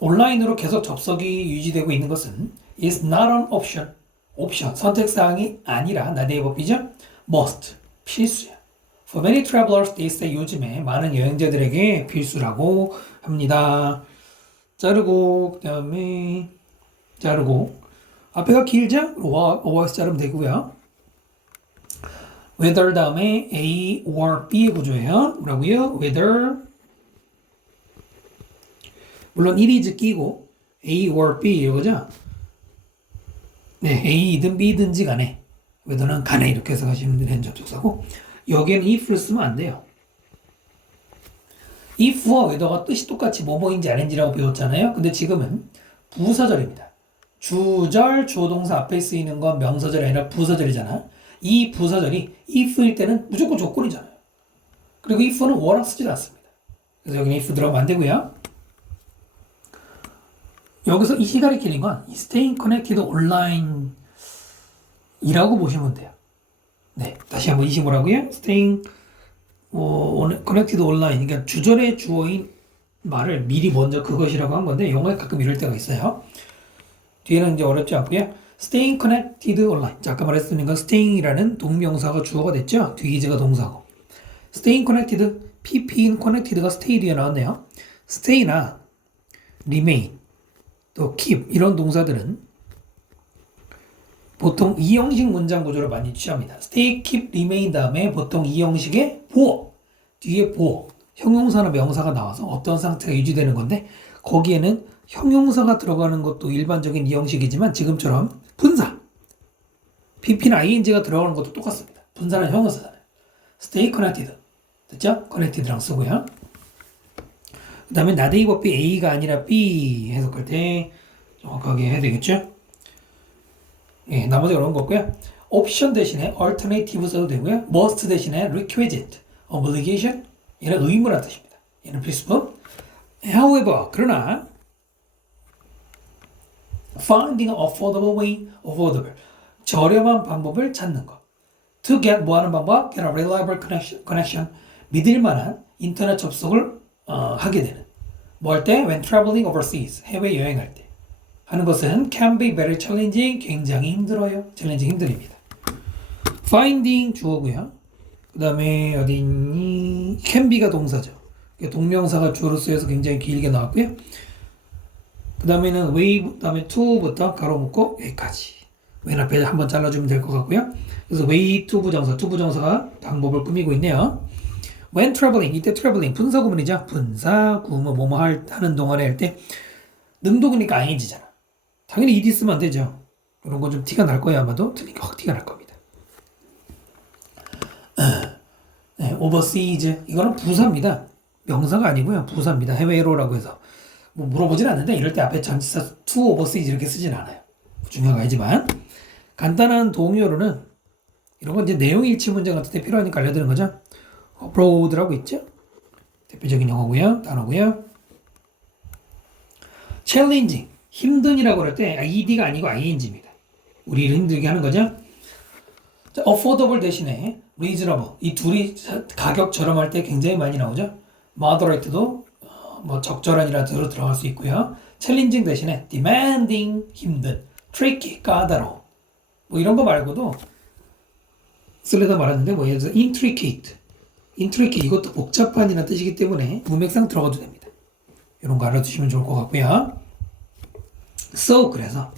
온라인으로 계속 접속이 유지되고 있는 것은 is not an option. 옵션, 선택사항이 아니라 나대의 법이죠. must, 필수야. For many travelers, they say 요즘에 많은 여행자들에게 필수라고 합니다. 자르고, 그 다음에 자르고 앞에가 길죠? OS 자르면 되고요. whether 다음에 A or B의 구조예요. 뭐라고요? whether 물론 it is 끼고 A or B 이거죠? 네, A이든 B든지 간에 whether는 간에 이렇게 해서 가시면 되는 접속사고 여기에는 if를 쓰면 안 돼요. if와 whether가 뜻이 똑같이 뭐뭐인지 아닌지라고 배웠잖아요. 근데 지금은 부사절입니다. 주절, 주어동사 앞에 쓰이는 건 명사절이 아니라 부사절이잖아. 이 부사절이 if일 때는 무조건 조건이잖아요. 그리고 if는 were랑 쓰지 않습니다. 그래서 여기는 if 들어가면 안 되고요. 여기서 이 가리키는 건 staying connected online 이라고 보시면 돼요. 네, 다시 한번 이시 뭐라고요? staying connected online. 그러니까 주절의 주어인 말을 미리 먼저 그것이라고 한 건데 영어에 가끔 이럴 때가 있어요. 뒤에는 이제 어렵지 않고요. staying connected online. 자, 아까 말했던 건 staying이라는 동명사가 주어가 됐죠. 뒤이즈가 동사고. staying connected, pp인 connected가 stay 뒤에 나왔네요. stay나 remain, 또 keep 이런 동사들은 보통 이 형식 문장 구조를 많이 취합니다. stay, keep, remain 다음에 보통 이 형식의 보어, 뒤에 보어, 형용사나 명사가 나와서 어떤 상태가 유지되는 건데 거기에는 형용사가 들어가는 것도 일반적인 이 형식이지만 지금처럼 분사, pp나 ing가 들어가는 것도 똑같습니다. 분사는 형용사잖아요. stay connected, 됐죠? connected랑 쓰고요. 그 다음에 나대의 법이 A가 아니라 B 해석할 때 정확하게 해야 되겠죠? 예, 나머지 어려운 거고요. 옵션 대신에 alternative 써도 되고요. must 대신에 requisite, obligation 얘는 의무란 뜻입니다. 얘는 필수품. However, 그러나 finding an affordable way, affordable 저렴한 방법을 찾는 것. To get 뭐하는 방법? Get a reliable connection 믿을 만한 인터넷 접속을 하게 되는. 뭐 할 때? When traveling overseas 해외 여행할 때 하는 것은 can be very challenging 굉장히 힘들어요. challenging 힘들입니다. finding 주어고요. 그 다음에 어디 있니? can be가 동사죠. 동명사가 주어로 쓰여서 굉장히 길게 나왔고요. 그 다음에는 way, 그 다음에 to부터 가로 묶고 여기까지. 맨 앞에 한번 잘라주면 될 것 같고요. 그래서 way to 부정사, to 부정사가 방법을 꾸미고 있네요. when traveling, 이때 traveling 분사 구문이죠. 분사 구문 뭐뭐 하는 동안에 할 때 능동이니까 ing잖아. 당연히 ed 쓰면 안 되죠. 이런 건 좀 티가 날 거예요. 아마도 틀리니까 확 티가 날 겁니다. 네, overseas 이거는 부사입니다. 명사가 아니고요. 부사입니다. 해외로라고 해서 뭐 물어보진 않는데 이럴 때 앞에 전치사 to overseas 이렇게 쓰진 않아요. 중요한 거 아니지만 간단한 동요로는 이런 건 이제 내용 일치 문제 같은 때 필요하니까 알려드리는 거죠. abroad라고 있죠. 대표적인 영어고요. 단어고요. challenging 힘든이라고 할 때 ed가 아니고 ing입니다. 우리를 힘들게 하는 거죠. 자, affordable 대신에 reasonable 이 둘이 가격 저렴할 때 굉장히 많이 나오죠. moderate도 뭐 적절한이라 들어갈 수 있고요. challenging 대신에 demanding 힘든, tricky 까다로운 뭐 이런 거 말고도 쓰려다 말았는데 뭐 예를 들어서 intricate 이것도 복잡한이라는 뜻이기 때문에 문맥상 들어가도 됩니다. 이런 거 알아두시면 좋을 것 같고요. So 그래서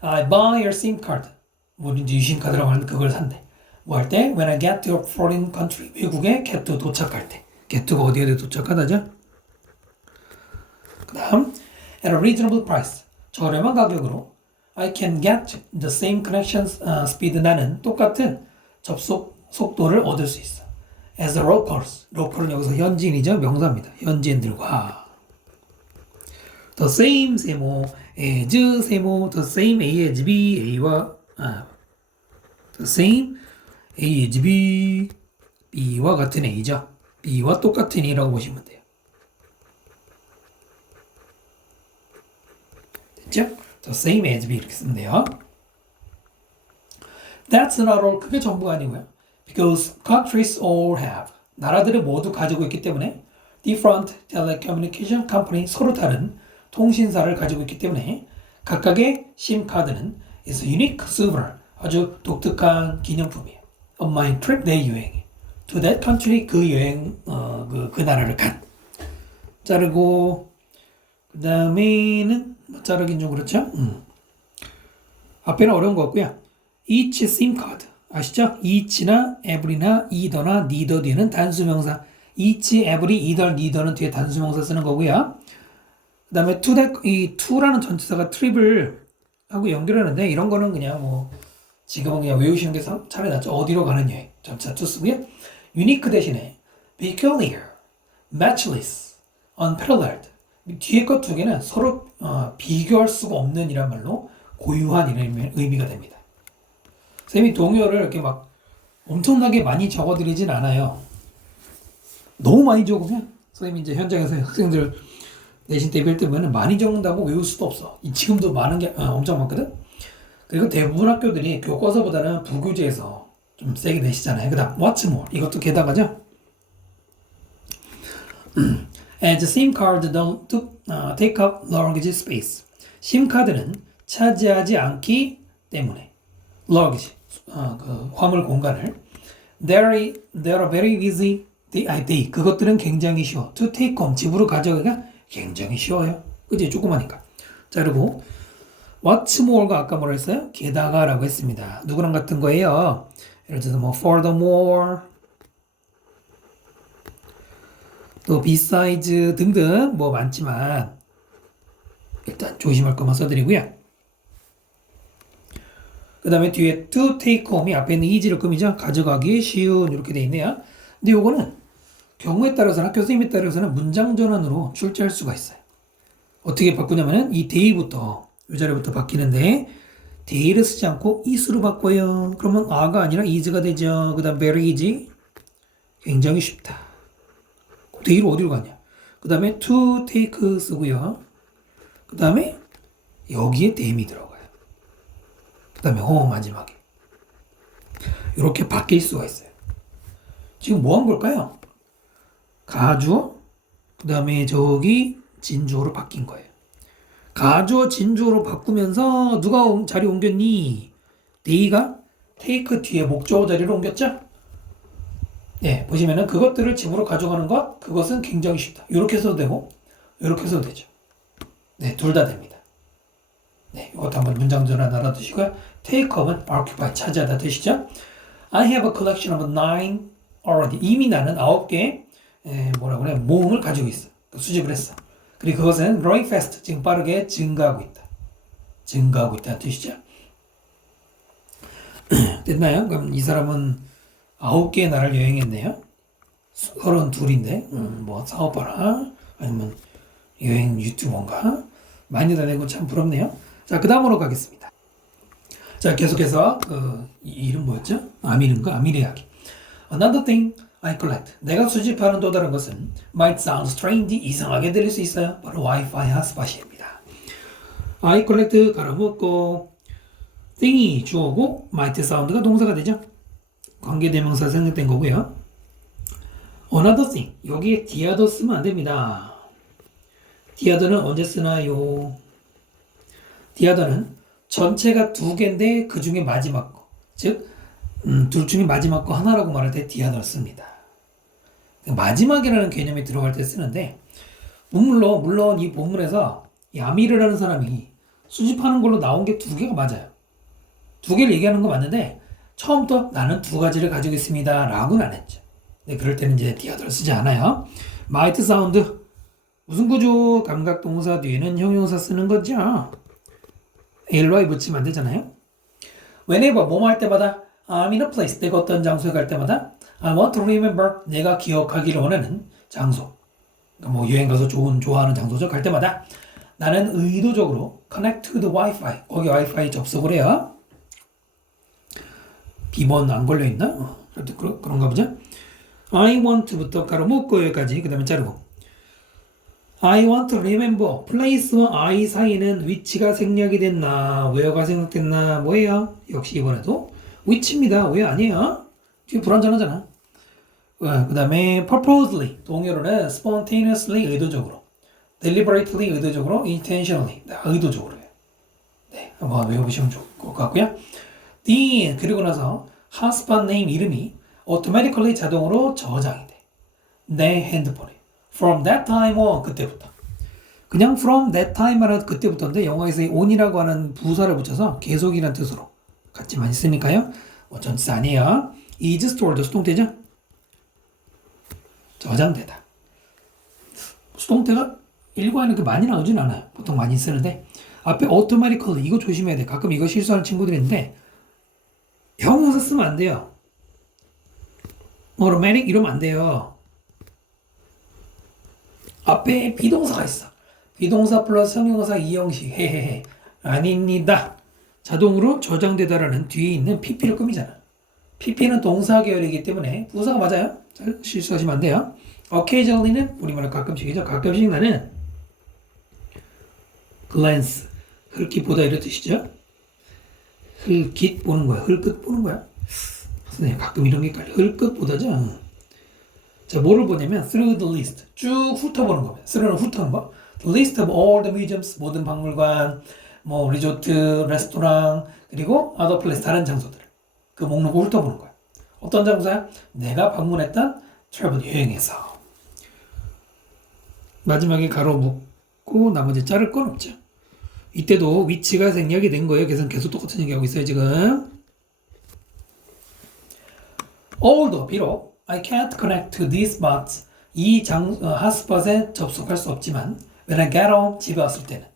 I buy your SIM card 뭐든지 유심 카드라고 하는데 그걸 산대. 뭐 할 때 when I get to a foreign country 외국에 get to 도착할 때 get to가 어디에 도착하다죠? 그 다음 at a reasonable price 저렴한 가격으로 I can get the same connection speed 나는 똑같은 접속 속도를 얻을 수 있어. As the locals local은 여기서 현지인이죠. 명사입니다. 현지인들과 the same 세모 as 세모 the same A as B A와 the same A as B B와 같은 A죠. B와 똑같은 A라고 보시면 돼요. 됐죠? The same as B 이렇게 쓰면 돼요. That's not all. 그게 전부가 아니고요. Because countries all have. 나라들이 모두 가지고 있기 때문에 different telecommunication company 서로 다른 통신사를 가지고 있기 때문에 각각의 심 카드는 is a unique souvenir. 아주 독특한 기념품이에요. On my trip 내 여행에 to that country 그 여행 그 나라를 간. 자르고 그 다음에는 자르긴 좀 그렇죠. 앞에는 어려운 거 없고요. Each SIM card 아시죠? Each나 every나 either나 neither 뒤에는 단수명사. Each, every, either, neither는 뒤에 단수명사 쓰는 거고요. 그 다음에 to that, 이 to라는 전치사가 trip을 하고 연결하는데 이런 거는 그냥 뭐 지금은 그냥 외우시는 게 차라리 낫죠. 어디로 가는 여행 전치사 to 쓰고요. unique 대신에 peculiar, matchless, unparalleled 뒤에 것 두 개는 서로 비교할 수가 없는 이란 말로 고유한 이런 의미가 됩니다. 쌤이 동요를 이렇게 막 엄청나게 많이 적어드리진 않아요. 너무 많이 적으면 선생님이 이제 현장에서 학생들 내신 대비할 때 보면 많이 적는다고 외울 수도 없어. 지금도 많은 게 엄청 많거든. 그리고 대부분 학교들이 교과서보다는 부교재에서 좀 세게 내시잖아요. 그다음 what's more 이것도 게다가죠. As SIM card don't take up luggage space. 심 카드는 차지하지 않기 때문에 luggage 그 화물 공간을 they are very easy. they 그것들은 굉장히 쉬워. to take home 집으로 가져가기가 굉장히 쉬워요. 그치? 조그마니까. 자 그리고 what's more가 아까 뭐라 했어요? 게다가라고 했습니다. 누구랑 같은 거예요? 예를 들어서 뭐 furthermore 또 besides 등등 뭐 많지만 일단 조심할 것만 써드리고요. 그 다음에 뒤에 to take home이 앞에 있는 easy를 끔이죠. 가져가기 쉬운 이렇게 돼 있네요. 근데 요거는 경우에 따라서는 학교 선생님에 따라서는 문장 전환으로 출제할 수가 있어요. 어떻게 바꾸냐면은 이 day부터 이 자리부터 바뀌는데 day를 쓰지 않고 is로 바꿔요. 그러면 are가 아니라 is가 되죠. 그 다음 very easy 굉장히 쉽다. day로 어디로 가냐? 그 다음에 to take 쓰고요. 그 다음에 여기에 them이 들어가요. 그 다음에 마지막에 이렇게 바뀔 수가 있어요. 지금 뭐 한 걸까요? 가주어 그 다음에 저기 진주어로 바뀐 거예요. 가주어 진주어로 바꾸면서 누가 자리 옮겼니? day가 take 뒤에 목적어 자리로 옮겼죠? 네, 보시면은 그것들을 집으로 가져가는 것 그것은 굉장히 쉽다. 이렇게 써도 되고 이렇게 써도 되죠. 네, 둘 다 됩니다. 네, 이것도 한번 문장 전환 알아두시고요. take up은 occupy 차지하다 되시죠? I have a collection of 9 already. 이미 나는 9개 뭐라 그래 모음을 가지고 있어. 수집을 했어. 그리고 그것은 growing fast 지금 빠르게 증가하고 있다. 증가하고 있다는 뜻이죠. 됐나요? 그럼 이 사람은 9개의 나라를 여행했네요. 32인데 뭐 사업하나 아니면 여행 유튜버인가 많이 다니고 참 부럽네요. 자, 그 다음으로 가겠습니다. 자, 계속해서 이름 뭐였죠? 아밀인가? 아밀의 이야기. Another thing I collect. 내가 수집하는 또 다른 것은 might sound strange, 이상하게 들릴 수 있어요. 바로 Wi-Fi 핫스팟입니다. I collect 갈아먹고 thing이 주어고 might sound가 동사가 되죠. 관계대명사 생략된 거고요. Another thing. 여기에 the other 쓰면 안 됩니다. the other는 언제 쓰나요? the other는 전체가 두 개인데 그 중에 마지막 거. 즉, 둘 중에 마지막 거 하나라고 말할 때 the other 씁니다. 마지막이라는 개념이 들어갈 때 쓰는데 물론 이 본문에서 야미르라는 사람이 수집하는 걸로 나온 게 두 개가 맞아요. 두 개를 얘기하는 거 맞는데 처음부터 나는 두 가지를 가지고 있습니다 라고는 안 했죠. 근데 그럴 때는 이제 the other 쓰지 않아요. might sound 무슨 구조? 감각동사 뒤에는 형용사 쓰는 거죠. ly 붙이면 안 되잖아요. whenever 뭐뭐 할 때마다 I'm in a place 내가 어떤 장소에 갈 때마다 I want to remember 내가 기억하기를 원하는 장소 그러니까 뭐 여행 가서 좋아하는 장소죠. 갈 때마다 나는 의도적으로 connect to the Wi-Fi 거기 Wi-Fi 접속을 해요. 비번 안 걸려있나? 그런가 보죠. I want to부터 가로 묶고 여기까지 그 다음에 자르고 I want to remember place와 I 사이는 위치가 생략이 됐나 where가 생략됐나 뭐예요? 역시 이번에도 which입니다. 왜 아니에요? 뒤에 불완전하잖아. 그 다음에 purposely 동요로는 spontaneously 의도적으로, deliberately 의도적으로, intentionally 의도적으로 해요. 네, 한번 외워보시면 좋을 것 같고요. the 그리고 나서 husband name 이름이 automatically 자동으로 저장이 돼. 내 핸드폰에. from that time on 그때부터. 그냥 from that time 하는 그때부터인데 영어에서 이 on이라고 하는 부사를 붙여서 계속이라는 뜻으로 같이 많이 쓰니까요. 전치사 아니에요. is stored 수동태죠. 저장되다. 수동태가 일과에는 그렇게 많이 나오진 않아요. 보통 많이 쓰는데 앞에 automatically 이거 조심해야 돼. 가끔 이거 실수하는 친구들이 있는데 형용사 쓰면 안 돼요. automatic 이러면 안 돼요. 앞에 비동사가 있어. 비동사 플러스 형용사 이형식 헤헤헤 아닙니다. 자동으로 저장되다라는 뒤에 있는 pp를 끔이잖아. pp는 동사 계열이기 때문에 부사가 맞아요. 잘 실수하시면 안 돼요. occasionally는 우리말로 가끔씩이죠. 가끔씩 나는 glance 흘깃 보다 이런 뜻이죠. 흘깃 보는 거야. 흘끗 보는 거야. 네, 가끔 이런 게 헷갈려. 흘끗 보다죠. 자, 뭐를 보냐면 through the list 쭉 훑어보는 겁니다. through는 훑어보는 거. The list of all the museums 모든 박물관, 뭐 리조트, 레스토랑 그리고 other place 다른 장소들 그 목록을 훑어보는 거야. 어떤 장소야? 내가 방문했던 travel 여행에서. 마지막에 가로 묶고 나머지 자를 건 없죠. 이때도 위치가 생략이 된 거예요. 그래서 계속 똑같은 얘기하고 있어요 지금. Although 비록 I can't connect to these spots 이 핫스팟에 접속할 수 없지만 when I get home 집에 왔을 때는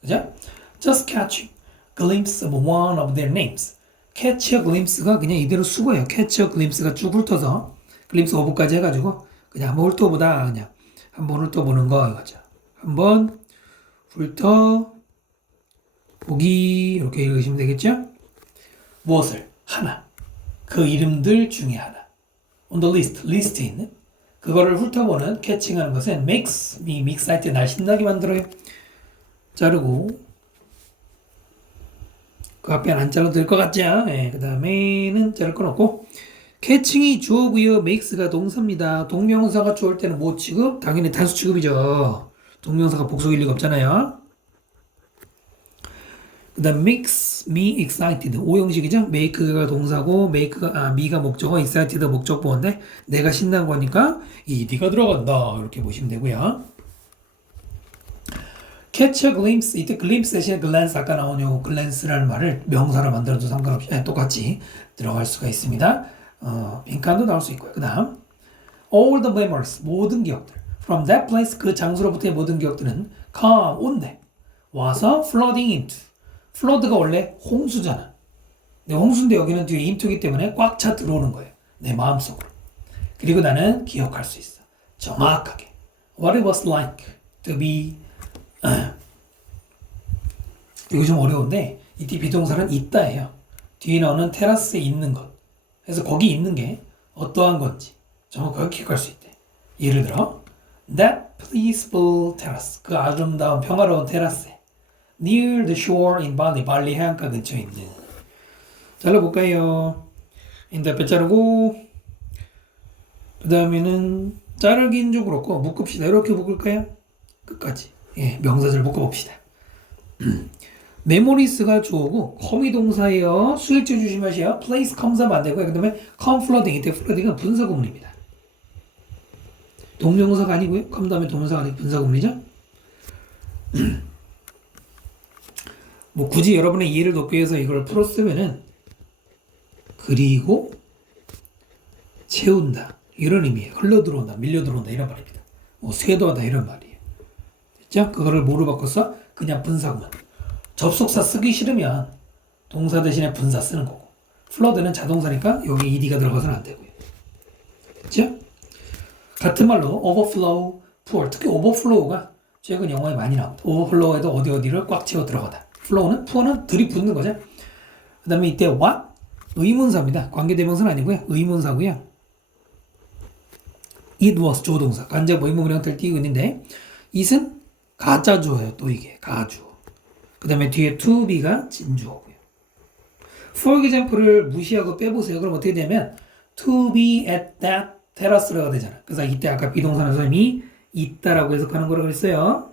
그죠? Just catch a glimpse of one of their names. catch a glimpse가 그냥 이대로 수거예요. catch a glimpse가 쭉 훑어서 glimpse of까지 해가지고 그냥 한번 훑어보다 그냥 한번 훑어보는 거 이거죠. 한번 훑어 보기 이렇게 읽으시면 되겠죠? 무엇을? 하나. 그 이름들 중에 하나. on the list, 리스트에 있는 그거를 훑어보는 캐칭하는 것은 makes me excited 날 신나게 만들어요. 자르고 그 앞에는 안 잘라도 될 것 같죠? 네, 그 다음에는 자를 건 없고 캐칭이 주어고요. makes가 동사입니다. 동명사가 주어올 때는 뭐 취급? 당연히 단수 취급이죠. 동명사가 복속일 리가 없잖아요. 그 다음 makes me excited 오형식이죠. make가 동사고 make가 me가 목적어 excited 목적보인데 내가 신난 거니까 이 D가 들어간다 이렇게 보시면 되고요. catch a glimpse 이때 glimpse 대신에 glance 아까 나온 요 glance라는 말을 명사로 만들어도 상관없이 똑같이 들어갈 수가 있습니다. 빈칸도 나올 수 있고요. 그 다음 all the memories 모든 기억들 from that place 그 장소로부터의 모든 기억들은 come 온대 와서 flooding into flood가 원래 홍수잖아. 내 홍수인데 여기는 뒤에 into이기 때문에 꽉 차 들어오는 거예요. 내 마음속으로. 그리고 나는 기억할 수 있어. 정확하게. What it was like to be 이거 좀 어려운데 이때 비동사는 있다예요. 뒤에 나오는 테라스에 있는 것. 그래서 거기 있는 게 어떠한 건지 정확하게 기억할 수 있대. 예를 들어 That peaceful terrace 그 아름다운 평화로운 테라스에 near the shore in Bali 발리 해안가 근처에 있는 잘라볼까요? 인터넷 자르고 그 다음에는 자르긴 좀 그렇고 묶읍시다. 이렇게 묶을까요? 끝까지 예, 명사절 묶어봅시다. 메모리스가 주어고 come이 동사예요. 수일제 조심하세요. place comes 하면 안 되고요. 그 다음에 come flooding 이때 flooding은 분사구문입니다. 동명사가 아니고요. come 다음에 동사가 아니고 분사구문이죠. 뭐 굳이 여러분의 이해를 돕기 위해서 이걸 풀었으면은 그리고 채운다 이런 의미예요. 흘러들어온다, 밀려들어온다 이런 말입니다. 뭐 쇄도하다 이런 말이에요. 됐죠? 그거를 뭐로 바꿨어? 그냥 분사구문. 접속사 쓰기 싫으면 동사 대신에 분사 쓰는 거고 flood는 자동사니까 여기 ed가 들어가서는 안 되고요. 됐죠? 같은 말로 overflow, pour 특히 overflow가 최근 영어에 많이 나옵니다. overflow에도 어디를 꽉 채워 들어가다. flow는 pour는 들이붓는 거죠. 그 다음에 이때 what? 의문사입니다. 관계대명사는 아니고요. 의문사고요. it was 조동사. 간접 의문문 형태를 띄고 있는데 it은 가짜주어예요. 또 이게 가주어. 그 다음에 뒤에 to be가 진주어고요. for example을 무시하고 빼보세요. 그럼 어떻게 되냐면 to be at that terrace라고 되잖아. 그래서 이때 아까 비동사는 선생님이 있다라고 해석하는 거라고 그랬어요.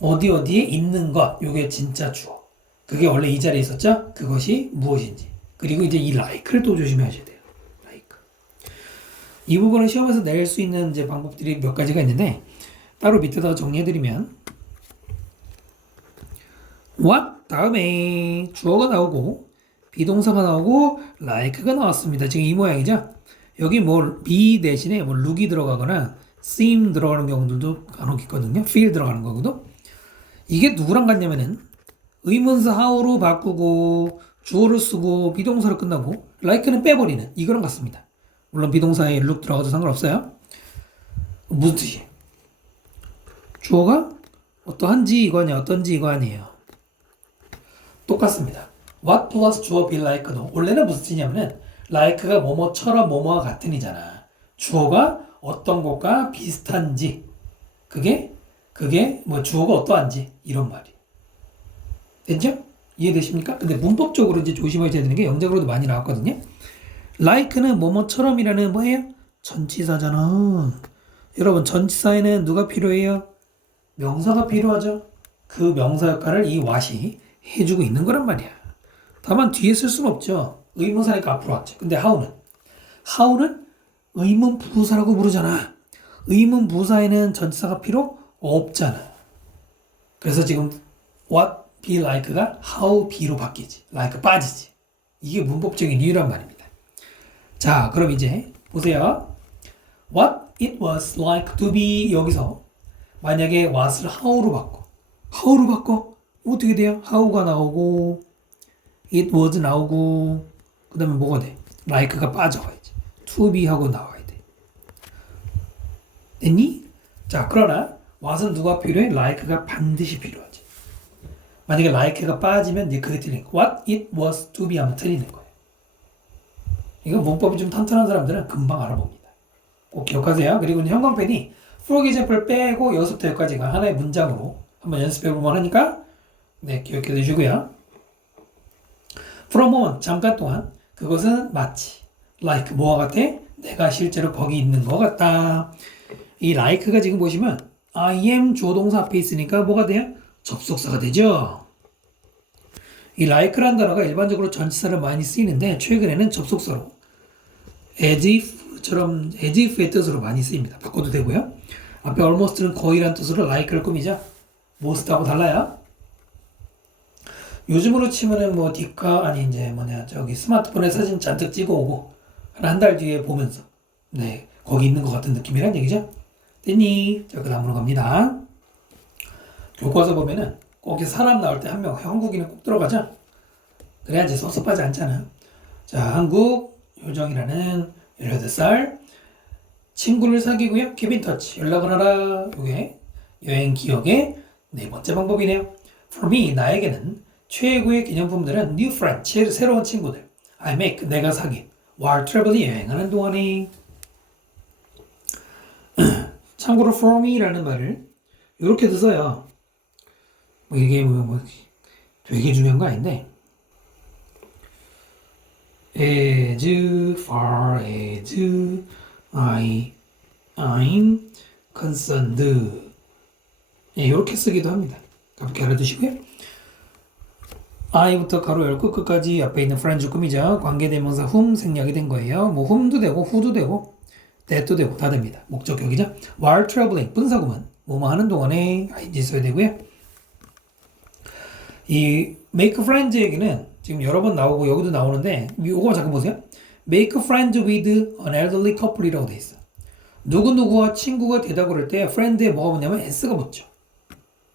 어디에 있는 것, 요게 진짜 주어. 그게 원래 이 자리에 있었죠? 그것이 무엇인지. 그리고 이제 이 like를 또 조심하셔야 돼요. like. 이 부분은 시험에서 낼 수 있는 이제 방법들이 몇 가지가 있는데 따로 밑에다 정리해드리면 what 다음에 주어가 나오고 비동사가 나오고 like가 나왔습니다. 지금 이 모양이죠? 여기 뭐 be 대신에 뭐 look이 들어가거나 seem 들어가는 경우들도 간혹 있거든요. feel 들어가는 거거든. 이게 누구랑 같냐면은 의문사 how로 바꾸고 주어를 쓰고 비동사로 끝나고 like는 빼버리는 이거랑 같습니다. 물론 비동사에 look 들어가도 상관없어요. 무슨 뜻이에요? 주어가 어떠한지 이거 아니야, 어떤지 이거 아니에요. 똑같습니다. what plus 주어 be like도 원래는 무슨 뜻이냐면은 like가 뭐뭐처럼 뭐뭐와 같은이잖아. 주어가 어떤 것과 비슷한지 그게 뭐 주어가 어떠한지 이런 말이에요. 됐죠? 이해되십니까? 근데 문법적으로 이제 조심하셔야 되는 게 영작으로도 많이 나왔거든요. like는 뭐뭐처럼이라는 뭐예요? 전치사잖아. 여러분 전치사에는 누가 필요해요? 명사가 필요하죠. 그 명사 역할을 이 what이 해주고 있는 거란 말이야. 다만 뒤에 쓸 수는 없죠. 의문사니까 앞으로 왔죠. 근데 how는 의문 부사라고 부르잖아. 의문 부사에는 전치사가 필요 없잖아. 그래서 지금 what be like가 how be로 바뀌지. like 빠지지. 이게 문법적인 이유란 말입니다. 자, 그럼 이제 보세요. what it was like to be 여기서 만약에 what을 how로 바꿔 어떻게 돼요? how가 나오고 it was 나오고 그 다음에 뭐가 돼? like가 빠져가야지. to be 하고 나와야 돼. 됐니? 자, 그러나 what은 누가 필요해? like가 반드시 필요하지. 만약에 like가 빠지면 이제 그게 틀린 거. what it was to be 하면 틀리는 거예요. 이거 문법이 좀 탄탄한 사람들은 금방 알아봅니다. 꼭 기억하세요. 그리고 형광펜이 for example 빼고 여기서부터 여기까지가 하나의 문장으로 한번 연습해볼만 하니까 네, 기억해 두시고요. from a moment, 잠깐 동안 그것은 마치 like 뭐와 같아? 내가 실제로 거기 있는 것 같다. 이 like가 지금 보시면 I am 주어 동사 앞에 있으니까 뭐가 돼요? 접속사가 되죠. 이 like라는 단어가 일반적으로 전치사를 많이 쓰이는데 최근에는 접속사로 as if의 뜻으로 많이 쓰입니다. 바꿔도 되고요. 앞에 almost는 거의란 뜻으로 like를 꾸미죠. most하고 달라요. 요즘으로 치면은 뭐 디카 아니 이제 저기 스마트폰에 사진 잔뜩 찍어오고 한 달 뒤에 보면서 네 거기 있는 것 같은 느낌이란 얘기죠. 됐니? 자, 그 다음으로 갑니다. 교과서 보면은 꼭 사람 나올 때 한 명 한국인은 꼭 들어가죠. 그래야지 섭섭하지 않잖아. 자, 한국 요정이라는 18살 친구를 사귀고요. keep in touch 연락을 하라. 요게 여행 기억의 네 번째 방법이네요. For me 나에게는 최고의 기념품들은 new friends 새로운 친구들 I make 내가 사귄 while traveling 여행하는 동안에 참고로 for me라는 말을 이렇게도 써요. 뭐 이게 뭐 되게 중요한 거 아닌데 as far as I'm concerned 네, 이렇게 쓰기도 합니다. 그렇게 알아두시고요. I부터 가로 열고 끝까지 앞에 있는 friends 꾸미죠. 관계대명사 whom 생략이 된 거예요. 뭐 whom도 되고 who도 되고 that도 되고 다 됩니다. 목적격이죠. while traveling 분사구문 뭐뭐 하는 동안에 ing 써야 되고요. 이 make friends 얘기는 지금 여러 번 나오고 여기도 나오는데 이거 잠깐 보세요. make friends with an elderly couple이라고 돼 있어. 누구누구와 친구가 되다 그럴 때 friend에 뭐가 붙냐면 s가 붙죠.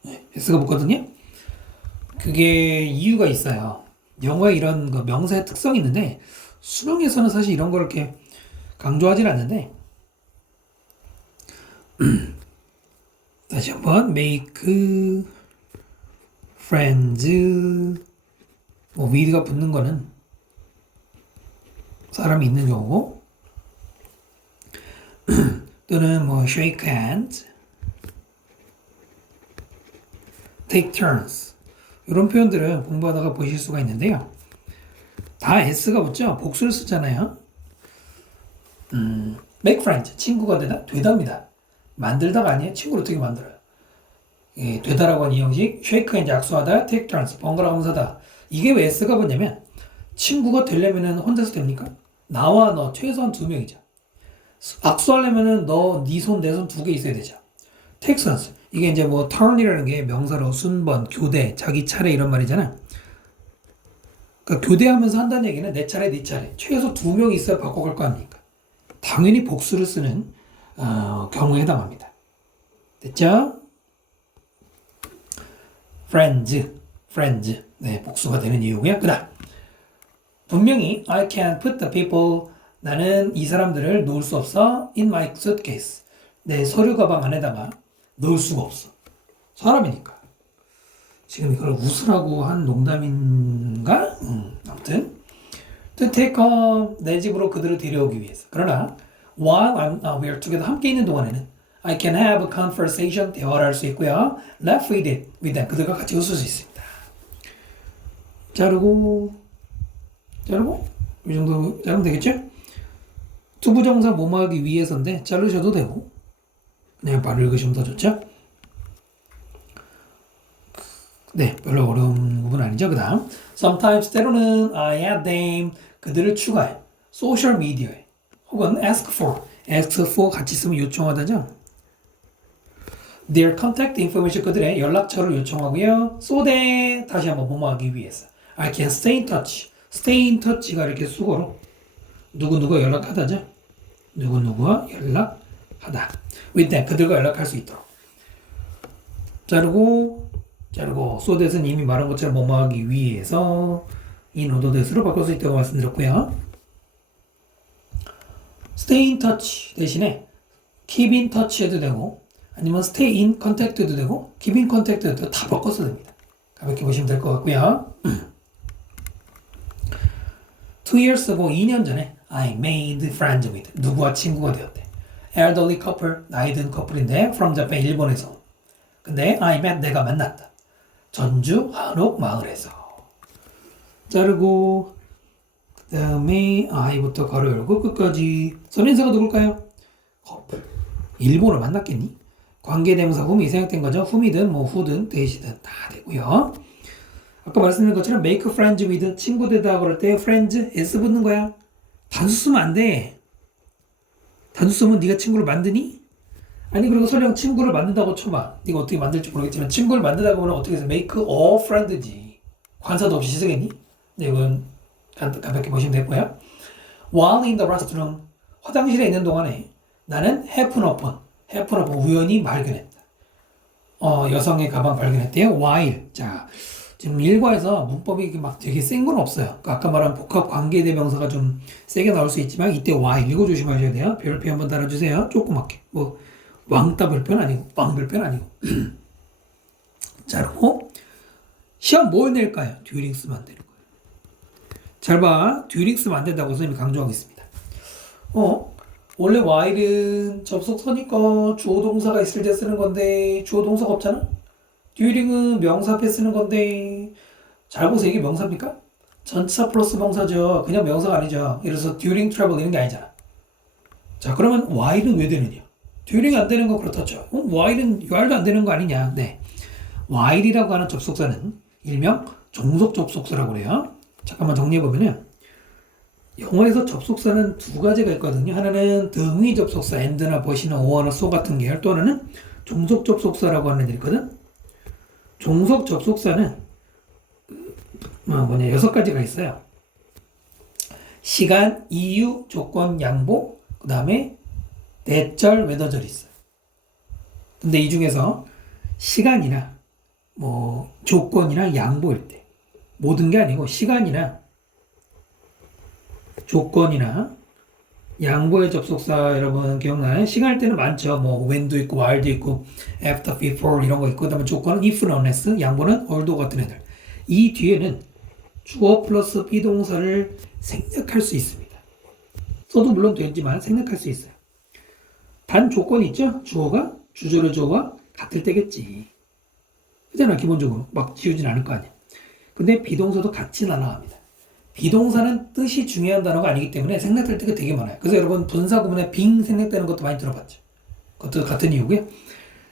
네, s가 붙거든요. 그게 이유가 있어요. 영어에 이런 거 명사의 특성이 있는데 수능에서는 사실 이런 걸 이렇게 강조하진 않는데 다시 한번 make friends 뭐 with가 붙는 거는 사람이 있는 경우고 또는 뭐 shake hands, take turns 이런 표현들은 공부하다가 보실 수가 있는데요. 다 s가 붙죠. 복수를 쓰잖아요. make friends 친구가 되답니다. 만들다가 아니에요. 친구를 어떻게 만들어요? 예, 되다라고 하는 이 형식 shake hands 악수하다 take turns 번갈아 가면서 하다. 이게 왜 s가 붙냐면 친구가 되려면은 혼자서 됩니까? 나와 너 최소한 2명이죠. 악수하려면은 네 손 내 손 2개 있어야 되죠. take turns 이게 이제 뭐 turn이라는 게 명사로 순번, 교대, 자기 차례 이런 말이잖아. 그러니까 교대하면서 한다는 얘기는 내 차례, 네 차례. 최소 2명이 있어야 바꿔갈 거 아닙니까? 당연히 복수를 쓰는 경우에 해당합니다. 됐죠? friends. 네, 복수가 되는 이유고요. 그다음 분명히 I can't put the people 나는 이 사람들을 놓을 수 없어 in my suitcase 내 서류 가방 안에다가 넣을 수가 없어. 사람이니까. 지금 이걸 웃으라고 한 농담인가? 아무튼 to take 내 집으로 그들을 데려오기 위해서. 그러나 while we are together 함께 있는 동안에는 I can have a conversation 대화를 할 수 있고요. laugh with them 그들과 같이 웃을 수 있습니다. 자르고 이 정도 자르면 되겠죠? 투부정사 뭐뭐 하기 위해서인데 자르셔도 되고 그냥 바로 읽으시면 더 좋죠? 네, 별로 어려운 부분 아니죠. 그 다음 sometimes 때로는 I add them 그들을 추가해 소셜 미디어에 혹은 ask for 같이 쓰면 요청하다죠. Their contact information 그들의 연락처를 요청하고요. so that 다시 한번 뭐뭐 하기 위해서 I can stay in touch가 이렇게 수거로 누구누구와 연락하다죠. 누구누구와 연락하다 with them 그들과 연락할 수 있도록 자르고 so that은 이미 말한 것처럼 뭐뭐 하기 위해서 in order that으로 바꿀 수 있다고 말씀드렸고요. stay in touch 대신에 keep in touch 해도 되고 아니면 stay in contact 해도 되고 keep in contact 해도 되고 다 바꿔서 됩니다. 가볍게 보시면 될 것 같고요. 2 years ago 2년 전에 I made friends with 누구와 친구가 되었대. elderly couple 나이 든 커플인데 from Japan 일본에서. 근데 I met 내가 만났다. 전주 한옥 마을에서. 자르고 그 다음에 I부터 가로 열고 끝까지 선인사가 누굴까요? 커플. 일본을 만났겠니? 관계대명사 whom이 생략된 거죠. whom이든 뭐 who든 that이든 다 되고요. 아까 말씀드린 것처럼 make friends with 친구 되다 그럴 때 friends s 붙는 거야. 단수 쓰면 안 돼. 단수 쓰면 네가 친구를 만드니? 아니 그리고 설령 친구를 만든다고 쳐봐. 네가 어떻게 만들지 모르겠지만 친구를 만든다고 하면 어떻게 해서 make a friend지. 관사도 없이 쓰겠니? 네, 이건 가볍게 보시면 되고요. While in the restroom 화장실에 있는 동안에 나는 happen upon 우연히 발견했다. 여성의 가방 발견했대요. while 자 지금 일과에서 문법이 막 되게 센 건 없어요. 아까 말한 복합 관계대명사가 좀 세게 나올 수 있지만 이때 while 이거 조심하셔야 돼요. 별표 한번 달아주세요. 조그맣게 뭐 왕따 별표는 아니고 빵 별표는 아니고 자 그리고 시험 뭘 낼까요? 듀링 쓰면 안 되는 거예요. 잘 봐. 듀링 쓰면 안 된다고 선생님이 강조하고 있습니다. 원래 while은 접속사니까 주어 동사가 있을 때 쓰는 건데 주어 동사가 없잖아? 듀링은 명사 앞에 쓰는 건데 잘 보세요. 이게 명사입니까? 전치사 플러스 명사죠. 그냥 명사가 아니죠. 예를 들어서 during travel 이런 게 아니잖아. 자 그러면 while은 왜 되느냐? 듀링이 안 되는 거 그렇다죠. while은 you도 안 되는 거 아니냐? 네. while이라고 하는 접속사는 일명 종속 접속사라고 그래요. 잠깐만 정리해보면은 영어에서 접속사는 두 가지가 있거든요. 하나는 등위 접속사 and나 but이나 or나 so 같은 계열 또 하나는 종속 접속사라고 하는 애들이 있거든. 종속 접속사는 6가지가 있어요. 시간, 이유, 조건, 양보, 그 다음에 대절, 외더절이 있어요. 근데 이 중에서 시간이나 뭐 조건이나 양보일 때 모든 게 아니고 시간이나 조건이나 양보의 접속사 여러분 기억나요? 시간일 때는 많죠. 뭐 when도 있고 while도 있고 after, before 이런 거 있고 그다음에 조건은 if, unless, 양보는 although 같은 애들. 이 뒤에는 주어 플러스 비동사를 생략할 수 있습니다. 써도 물론 되지만 생략할 수 있어요. 단 조건이 있죠. 주어가 주절의 주어와 같을 때겠지. 그잖아 기본적으로 막 지우진 않을 거 아니야. 근데 비동사도 같이 날아갑니다. 비동사는 뜻이 중요한 단어가 아니기 때문에 생략될 때가 되게 많아요. 그래서 여러분 분사 구문에 빙 생략되는 것도 많이 들어봤죠. 그것도 같은 이유고요.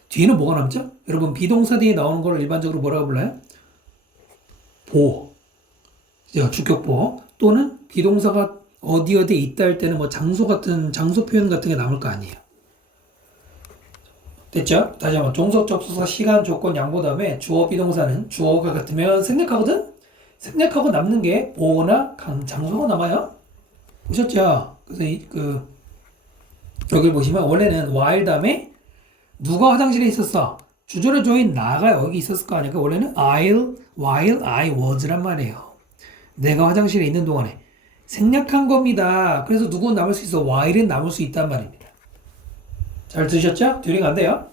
뒤에는 뭐가 남죠? 여러분 비동사 뒤에 나오는 걸 일반적으로 뭐라고 불러요? 보어. 주격 보어. 또는 비동사가 어디 어디에 있다 할 때는 뭐 장소 표현 같은 게 나올 거 아니에요. 됐죠? 다시 한번 종속, 접속사, 시간, 조건, 양보 다음에 주어 비동사는 주어가 같으면 생략하거든? 생략하고 남는 게 보어나 장소가 남아요. 보셨죠? 그래서 여기 보시면 원래는 while 다음에 누가 화장실에 있었어? 주절의 조인 나가 여기 있었을 거 아니야. 원래는 while I was란 말이에요. 내가 화장실에 있는 동안에 생략한 겁니다. 그래서 누구는 남을 수 있어. while은 남을 수 있단 말입니다. 잘 들으셨죠? 듀링 안 돼요.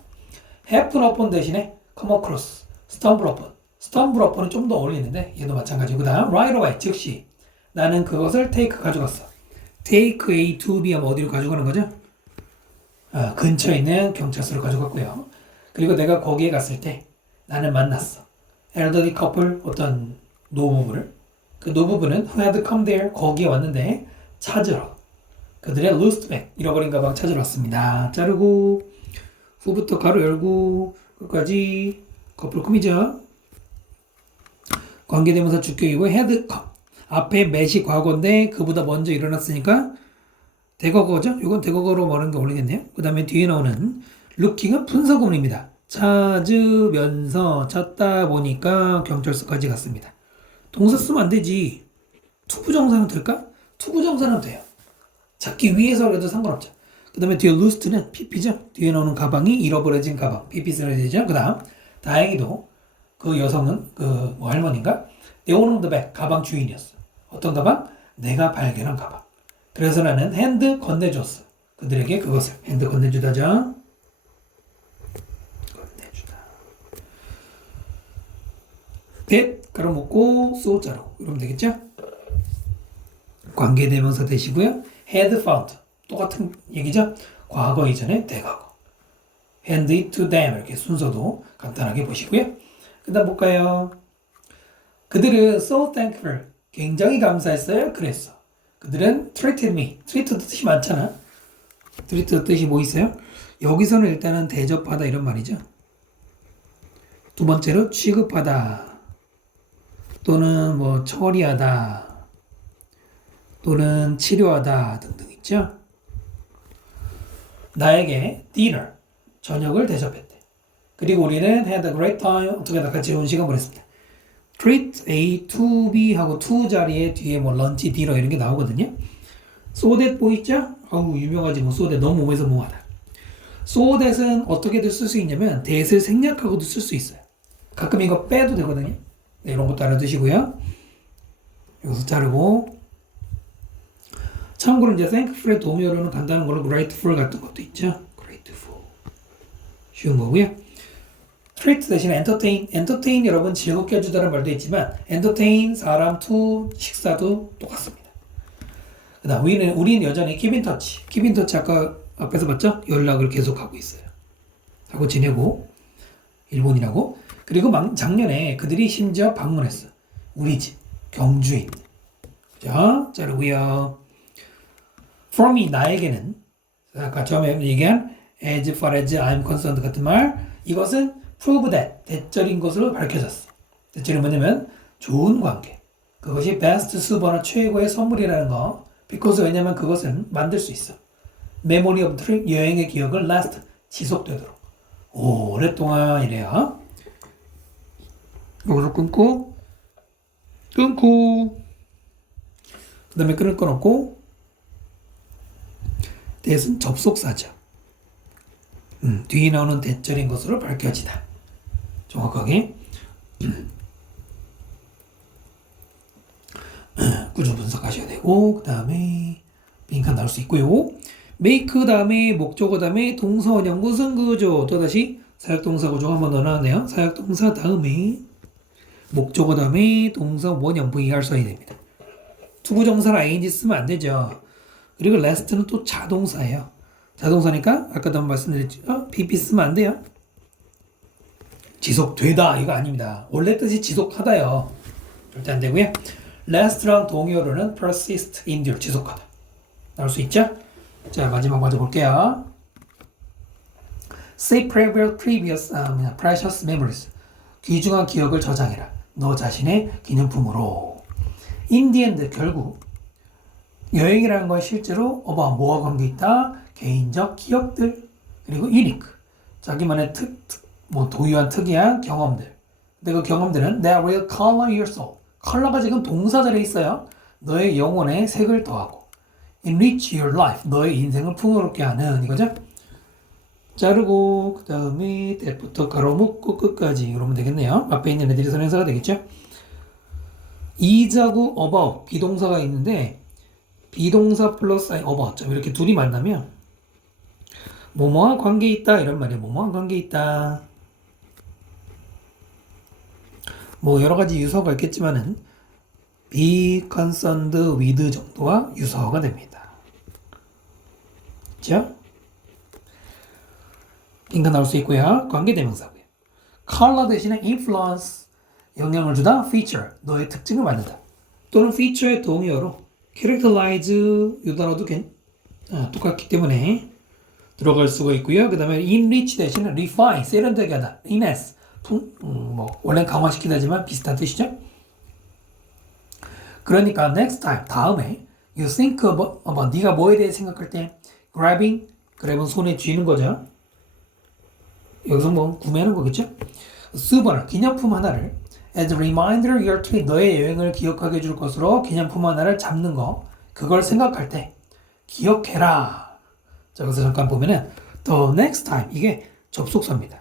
happen upon 대신에 come across, stumble upon. stumble upon은 좀 더 어울리는데 얘도 마찬가지고 그 다음 right away 즉시 나는 그것을 take 가져갔어. take A to B 하면 어디로 가져가는 거죠? 근처에 있는 경찰서로 가져갔고요. 그리고 내가 거기에 갔을 때 나는 만났어. elderly couple 어떤 노부부를 그 노부부는 who had come there 거기에 왔는데 찾으러 그들의 lost bag 잃어버린 가방 찾으러 왔습니다. 자르고 후부터 가로 열고 끝까지 커플 꿈이죠. 관계대명사 주격이고 had come 앞에 매시 과거인데 그보다 먼저 일어났으니까 대거거죠. 이건 대거거로 말하는 게 어울리겠네요. 그 다음에 뒤에 나오는 looking은 분사구문입니다. 찾으면서 찾다 보니까 경찰서까지 갔습니다. 동사 쓰면 안 되지. 투부정사는 될까? 투부정사는 돼요. 찾기 위해서 해도 상관없죠. 그 다음에 뒤에 loost는 pp죠. 뒤에 나오는 가방이 잃어버려진 가방. pp 써야 되죠. 그 다음 다행히도 그 여성은 할머니인가? They owned the bag. 가방 주인이었어. 어떤 가방? 내가 발견한 가방. 그래서 나는 핸드 건네줬어. 그들에게 그것을 핸드 건네주다죠. 건네주다. that 가로 묶고 so 자로 이러면 되겠죠? 관계대명사 되시고요. had found 똑같은 얘기죠. 과거 이전에 대과거. hand it to them 이렇게 순서도 간단하게 보시고요. 그 다음 볼까요? 그들은 so thankful 굉장히 감사했어요. 그랬어. 그들은 treated me. treat 뜻이 많잖아. treat 뜻이 뭐 있어요? 여기서는 일단은 대접하다 이런 말이죠. 두 번째로 취급하다. 또는 뭐 처리하다. 또는 치료하다 등등 있죠. 나에게 dinner 저녁을 대접했대. 그리고 우리는 had a great time 어떻게 다 같이 좋은 시간 보냈습니다. treat A to B 하고 to 자리에 뒤에 뭐 런치, 디너 이런 게 나오거든요. so that 보이죠? 아우 유명하지 뭐 so that 너무 몸에서 뭐하다. so that은 어떻게든 쓸 수 있냐면 that을 생략하고도 쓸 수 있어요. 가끔 이거 빼도 되거든요. 네, 이런 것도 알아두시고요. 여기서 자르고 참고로 이제 thankful의 도미어로는 간단한 걸로 grateful 같은 것도 있죠. grateful 쉬운 거고요. treat 대신 entertain 여러분 즐겁게 해주다는 말도 있지만 entertain 사람 to 식사도 똑같습니다. 그다음 우리는 여전히 keep in touch 아까 앞에서 봤죠? 연락을 계속하고 있어요. 하고 지내고 일본이라고. 그리고 작년에 그들이 심지어 방문했어. 우리 집 경주에 있는. 자, 자르고요. for me 나에게는 아까 처음에 얘기한 as far as I'm concerned 같은 말 이것은 prove that 대절인 것으로 밝혀졌어. 대절이 뭐냐면 좋은 관계. 그것이 best 수번호 최고의 선물이라는 거. because 왜냐면 그것은 만들 수 있어. memory of trip 여행의 기억을 last 지속되도록 오랫동안 이래요. 여기서 끊고 그 다음에 끊을 건 없고 that은 접속사죠. 뒤에 나오는 대절인 것으로 밝혀지다. 정확하게 구조 분석하셔야 되고 그 다음에 빈칸 나올 수 있고요. make 다음에 목적어 다음에 동사 원형 무슨 구조 또다시 사역동사 구조 한번 더 나왔네요. 사역동사 다음에 목적어 다음에 동사 원형 VR 써야 됩니다. 투부정사를 ing 쓰면 안 되죠. 그리고 last는 또 자동사예요. 자동사니까 아까도 한번 말씀드렸죠. pp 쓰면 안 돼요. 지속되다 이거 아닙니다. 원래 뜻이 지속하다요. 절대 안 되고요. last랑 동의어로는 persist, endure, 지속하다. 나올 수 있죠? 자, 마지막 먼저 볼게요. Save previous precious memories. 귀중한 기억을 저장해라. 너 자신의 기념품으로. In the end, 결국 여행이라는 건 실제로 뭐와 관계 있다? 개인적 기억들, 그리고 unique, 자기만의 도유한 특이한 경험들. 근데 그 경험들은 that will color your soul. 컬러가 지금 동사 자리에 있어요. 너의 영혼에 색을 더하고 enrich your life. 너의 인생을 풍요롭게 하는 이거죠. 자르고 그 다음에 that부터 가로 묶고 끝까지 그러면 되겠네요. 앞에 있는 애들이 선행사가 되겠죠. is하고 about 비동사가 있는데 비동사 플러스 about 이렇게 둘이 만나면 뭐뭐와 관계 있다 이런 말이에요. 뭐뭐와 관계 있다. 뭐 여러 가지 유서가 있겠지만은 be concerned with 정도와 유서가 됩니다. 그렇죠? 인간 나올 수 있고요. 관계대명사고요. color 대신에 influence 영향을 주다 feature 너의 특징을 만든다. 또는 feature의 동의어로 characterize 이 단어도 똑같기 때문에 들어갈 수가 있고요. 그 다음에 enrich 대신에 refine 세련되게 하다. enhance 원래 강화시키다지만 비슷한 뜻이죠. 그러니까 next time 다음에 you think about 네가 뭐에 대해 생각할 때 grab은 손에 쥐는 거죠. 여기서 뭐 구매하는 거겠죠. souvenir 기념품 하나를 as a reminder your trip 너의 여행을 기억하게 해줄 것으로 기념품 하나를 잡는 거 그걸 생각할 때 기억해라. 자 여기서 잠깐 보면은 the next time 이게 접속사입니다.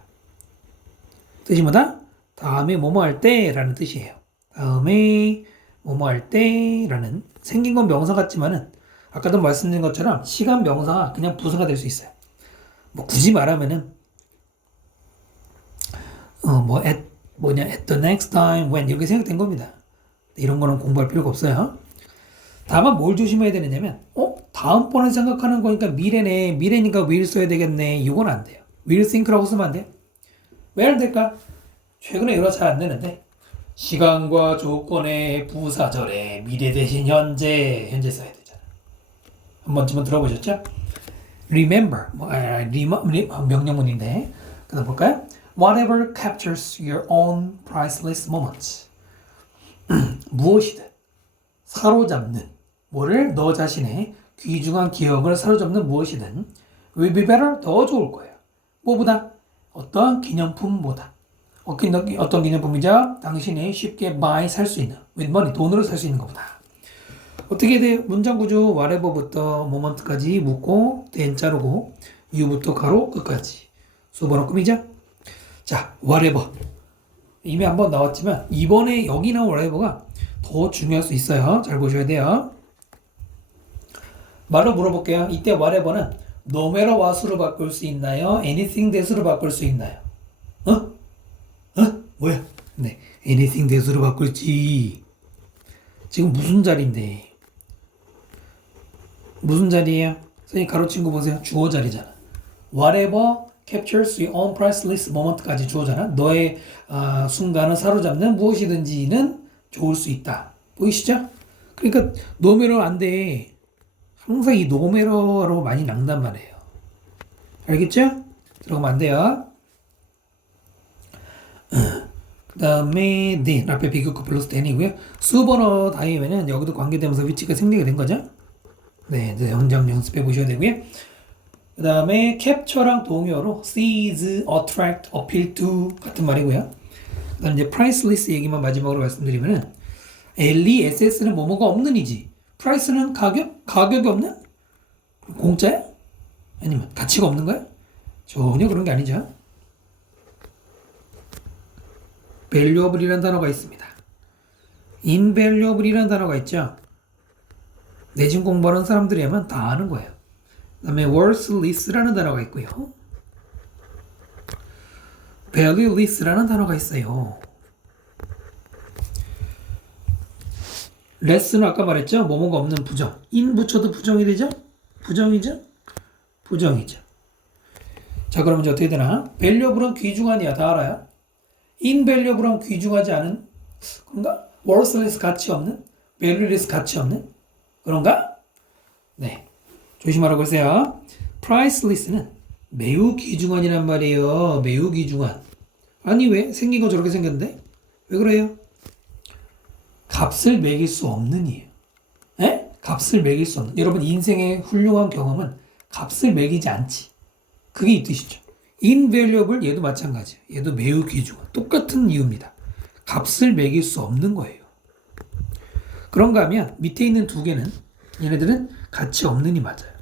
뜻이 뭐다? 다음에 뭐뭐 할 때라는 뜻이에요. 다음에 뭐뭐 할 때라는 생긴 건 명사 같지만은 아까도 말씀드린 것처럼 시간 명사가 그냥 부사가 될 수 있어요. 뭐 굳이 말하면은 at the next time when 이렇게 생각된 겁니다. 이런 거는 공부할 필요가 없어요. 다만 뭘 조심해야 되느냐면 다음번에 생각하는 거니까 미래네. 미래니까 will 써야 되겠네. 이건 안 돼요. will think라고 쓰면 안 돼요. 왜 안 될까? 최근에 이거 잘 안 되는데 시간과 조건의 부사절에 미래 대신 현재 써야 되잖아. 한 번쯤은 들어보셨죠? remember 명령문인데 그다음 볼까요? Whatever captures your own priceless moments. 무엇이든 사로잡는 뭐를 너 자신의 귀중한 기억을 사로잡는 무엇이든 will be better 더 좋을 거예요. 뭐보다 어떤 기념품보다 어떤 기념품이죠? 당신이 쉽게 buy 살 수 있는 with money 돈으로 살 수 있는 것보다. 어떻게 돼? 문장 구조 whatever부터 moment까지 묶고 then 자르고 you부터 가로 끝까지 수번호 꿈이죠? 자, whatever. 이미 한번 나왔지만 이번에 여기 나온 whatever가 더 중요할 수 있어요. 잘 보셔야 돼요. 말로 물어볼게요. 이때 whatever는 no matter what으로 바꿀 수 있나요? anything that으로 바꿀 수 있나요? 뭐야? 네, anything that으로 바꿀지. 지금 무슨 자리인데? 무슨 자리예요? 선생님 가로친 거 보세요. 주어 자리잖아. whatever captures your own priceless moment까지 주어잖아. 너의 순간을 사로잡는 무엇이든지는 좋을 수 있다. 보이시죠? 그러니까 노메러 안 돼. 항상 이 노메러로 많이 낭단 말이에요. 알겠죠? 들어가면 안 돼요. 그 다음에 then 앞에 비교급 플러스 then이고요. 수번호 다음에는 여기도 관계대명사 위치가 생략이 된 거죠. 네, 현장 연습해 보셔야 되고요. 그 다음에 capture랑 동의어로 seize, attract, appeal to 같은 말이고요. 그 다음 이제 priceless 얘기만 마지막으로 말씀드리면은 LESS는 뭐뭐가 없는 이지. price는 가격이 없는? 공짜야? 아니면 가치가 없는 거야? 전혀 그런 게 아니죠. valuable이라는 단어가 있습니다. invaluable이라는 단어가 있죠. 내신 공부하는 사람들이라면 다 아는 거예요. 그 다음에 worthless라는 단어가 있고요. valueless라는 단어가 있어요. less는 아까 말했죠? 뭐뭐가 없는 부정. in 붙여도 부정이 되죠? 부정이죠? 부정이죠. 자, 그럼 이제 어떻게 되나? valuable은 귀중한이야. 다 알아요? invaluable은 귀중하지 않은? 그런가? worthless 가치 없는? valueless 가치 없는 그런가? 네. 조심하라고 했어요. priceless는 매우 귀중한이란 말이에요. 매우 귀중한. 아니 왜? 생긴 거 저렇게 생겼는데? 왜 그래요? 값을 매길 수 없는 이에요. 에? 값을 매길 수 없는. 여러분 인생의 훌륭한 경험은 값을 매기지 않지. 그게 이 뜻이죠. invaluable 얘도 마찬가지예요. 얘도 매우 귀중한. 똑같은 이유입니다. 값을 매길 수 없는 거예요. 그런가 하면 밑에 있는 두 개는 얘네들은 가치 없는이 맞아요.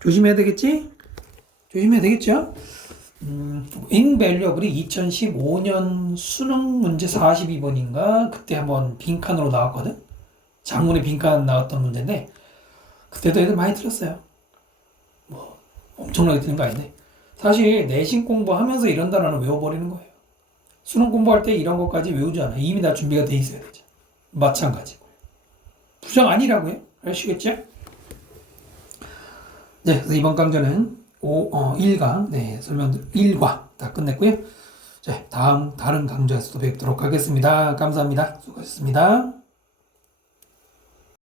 조심해야 되겠지? 조심해야 되겠죠? invaluable이 2015년 수능 문제 42번인가 그때 한번 빈칸으로 나왔거든. 장문에 빈칸 나왔던 문제인데 그때도 애들 많이 틀렸어요. 뭐 엄청나게 틀린 거 아닌데 사실 내신 공부하면서 이런 단어는 외워버리는 거예요. 수능 공부할 때 이런 것까지 외우지 않아. 이미 다 준비가 돼 있어야 되죠. 마찬가지고요. 부정 아니라고요? 아시겠죠? 네, 그래서 이번 강좌는 1강, 네, 설명 1과 다 끝냈고요. 자, 다른 강좌에서도 뵙도록 하겠습니다. 감사합니다. 수고하셨습니다.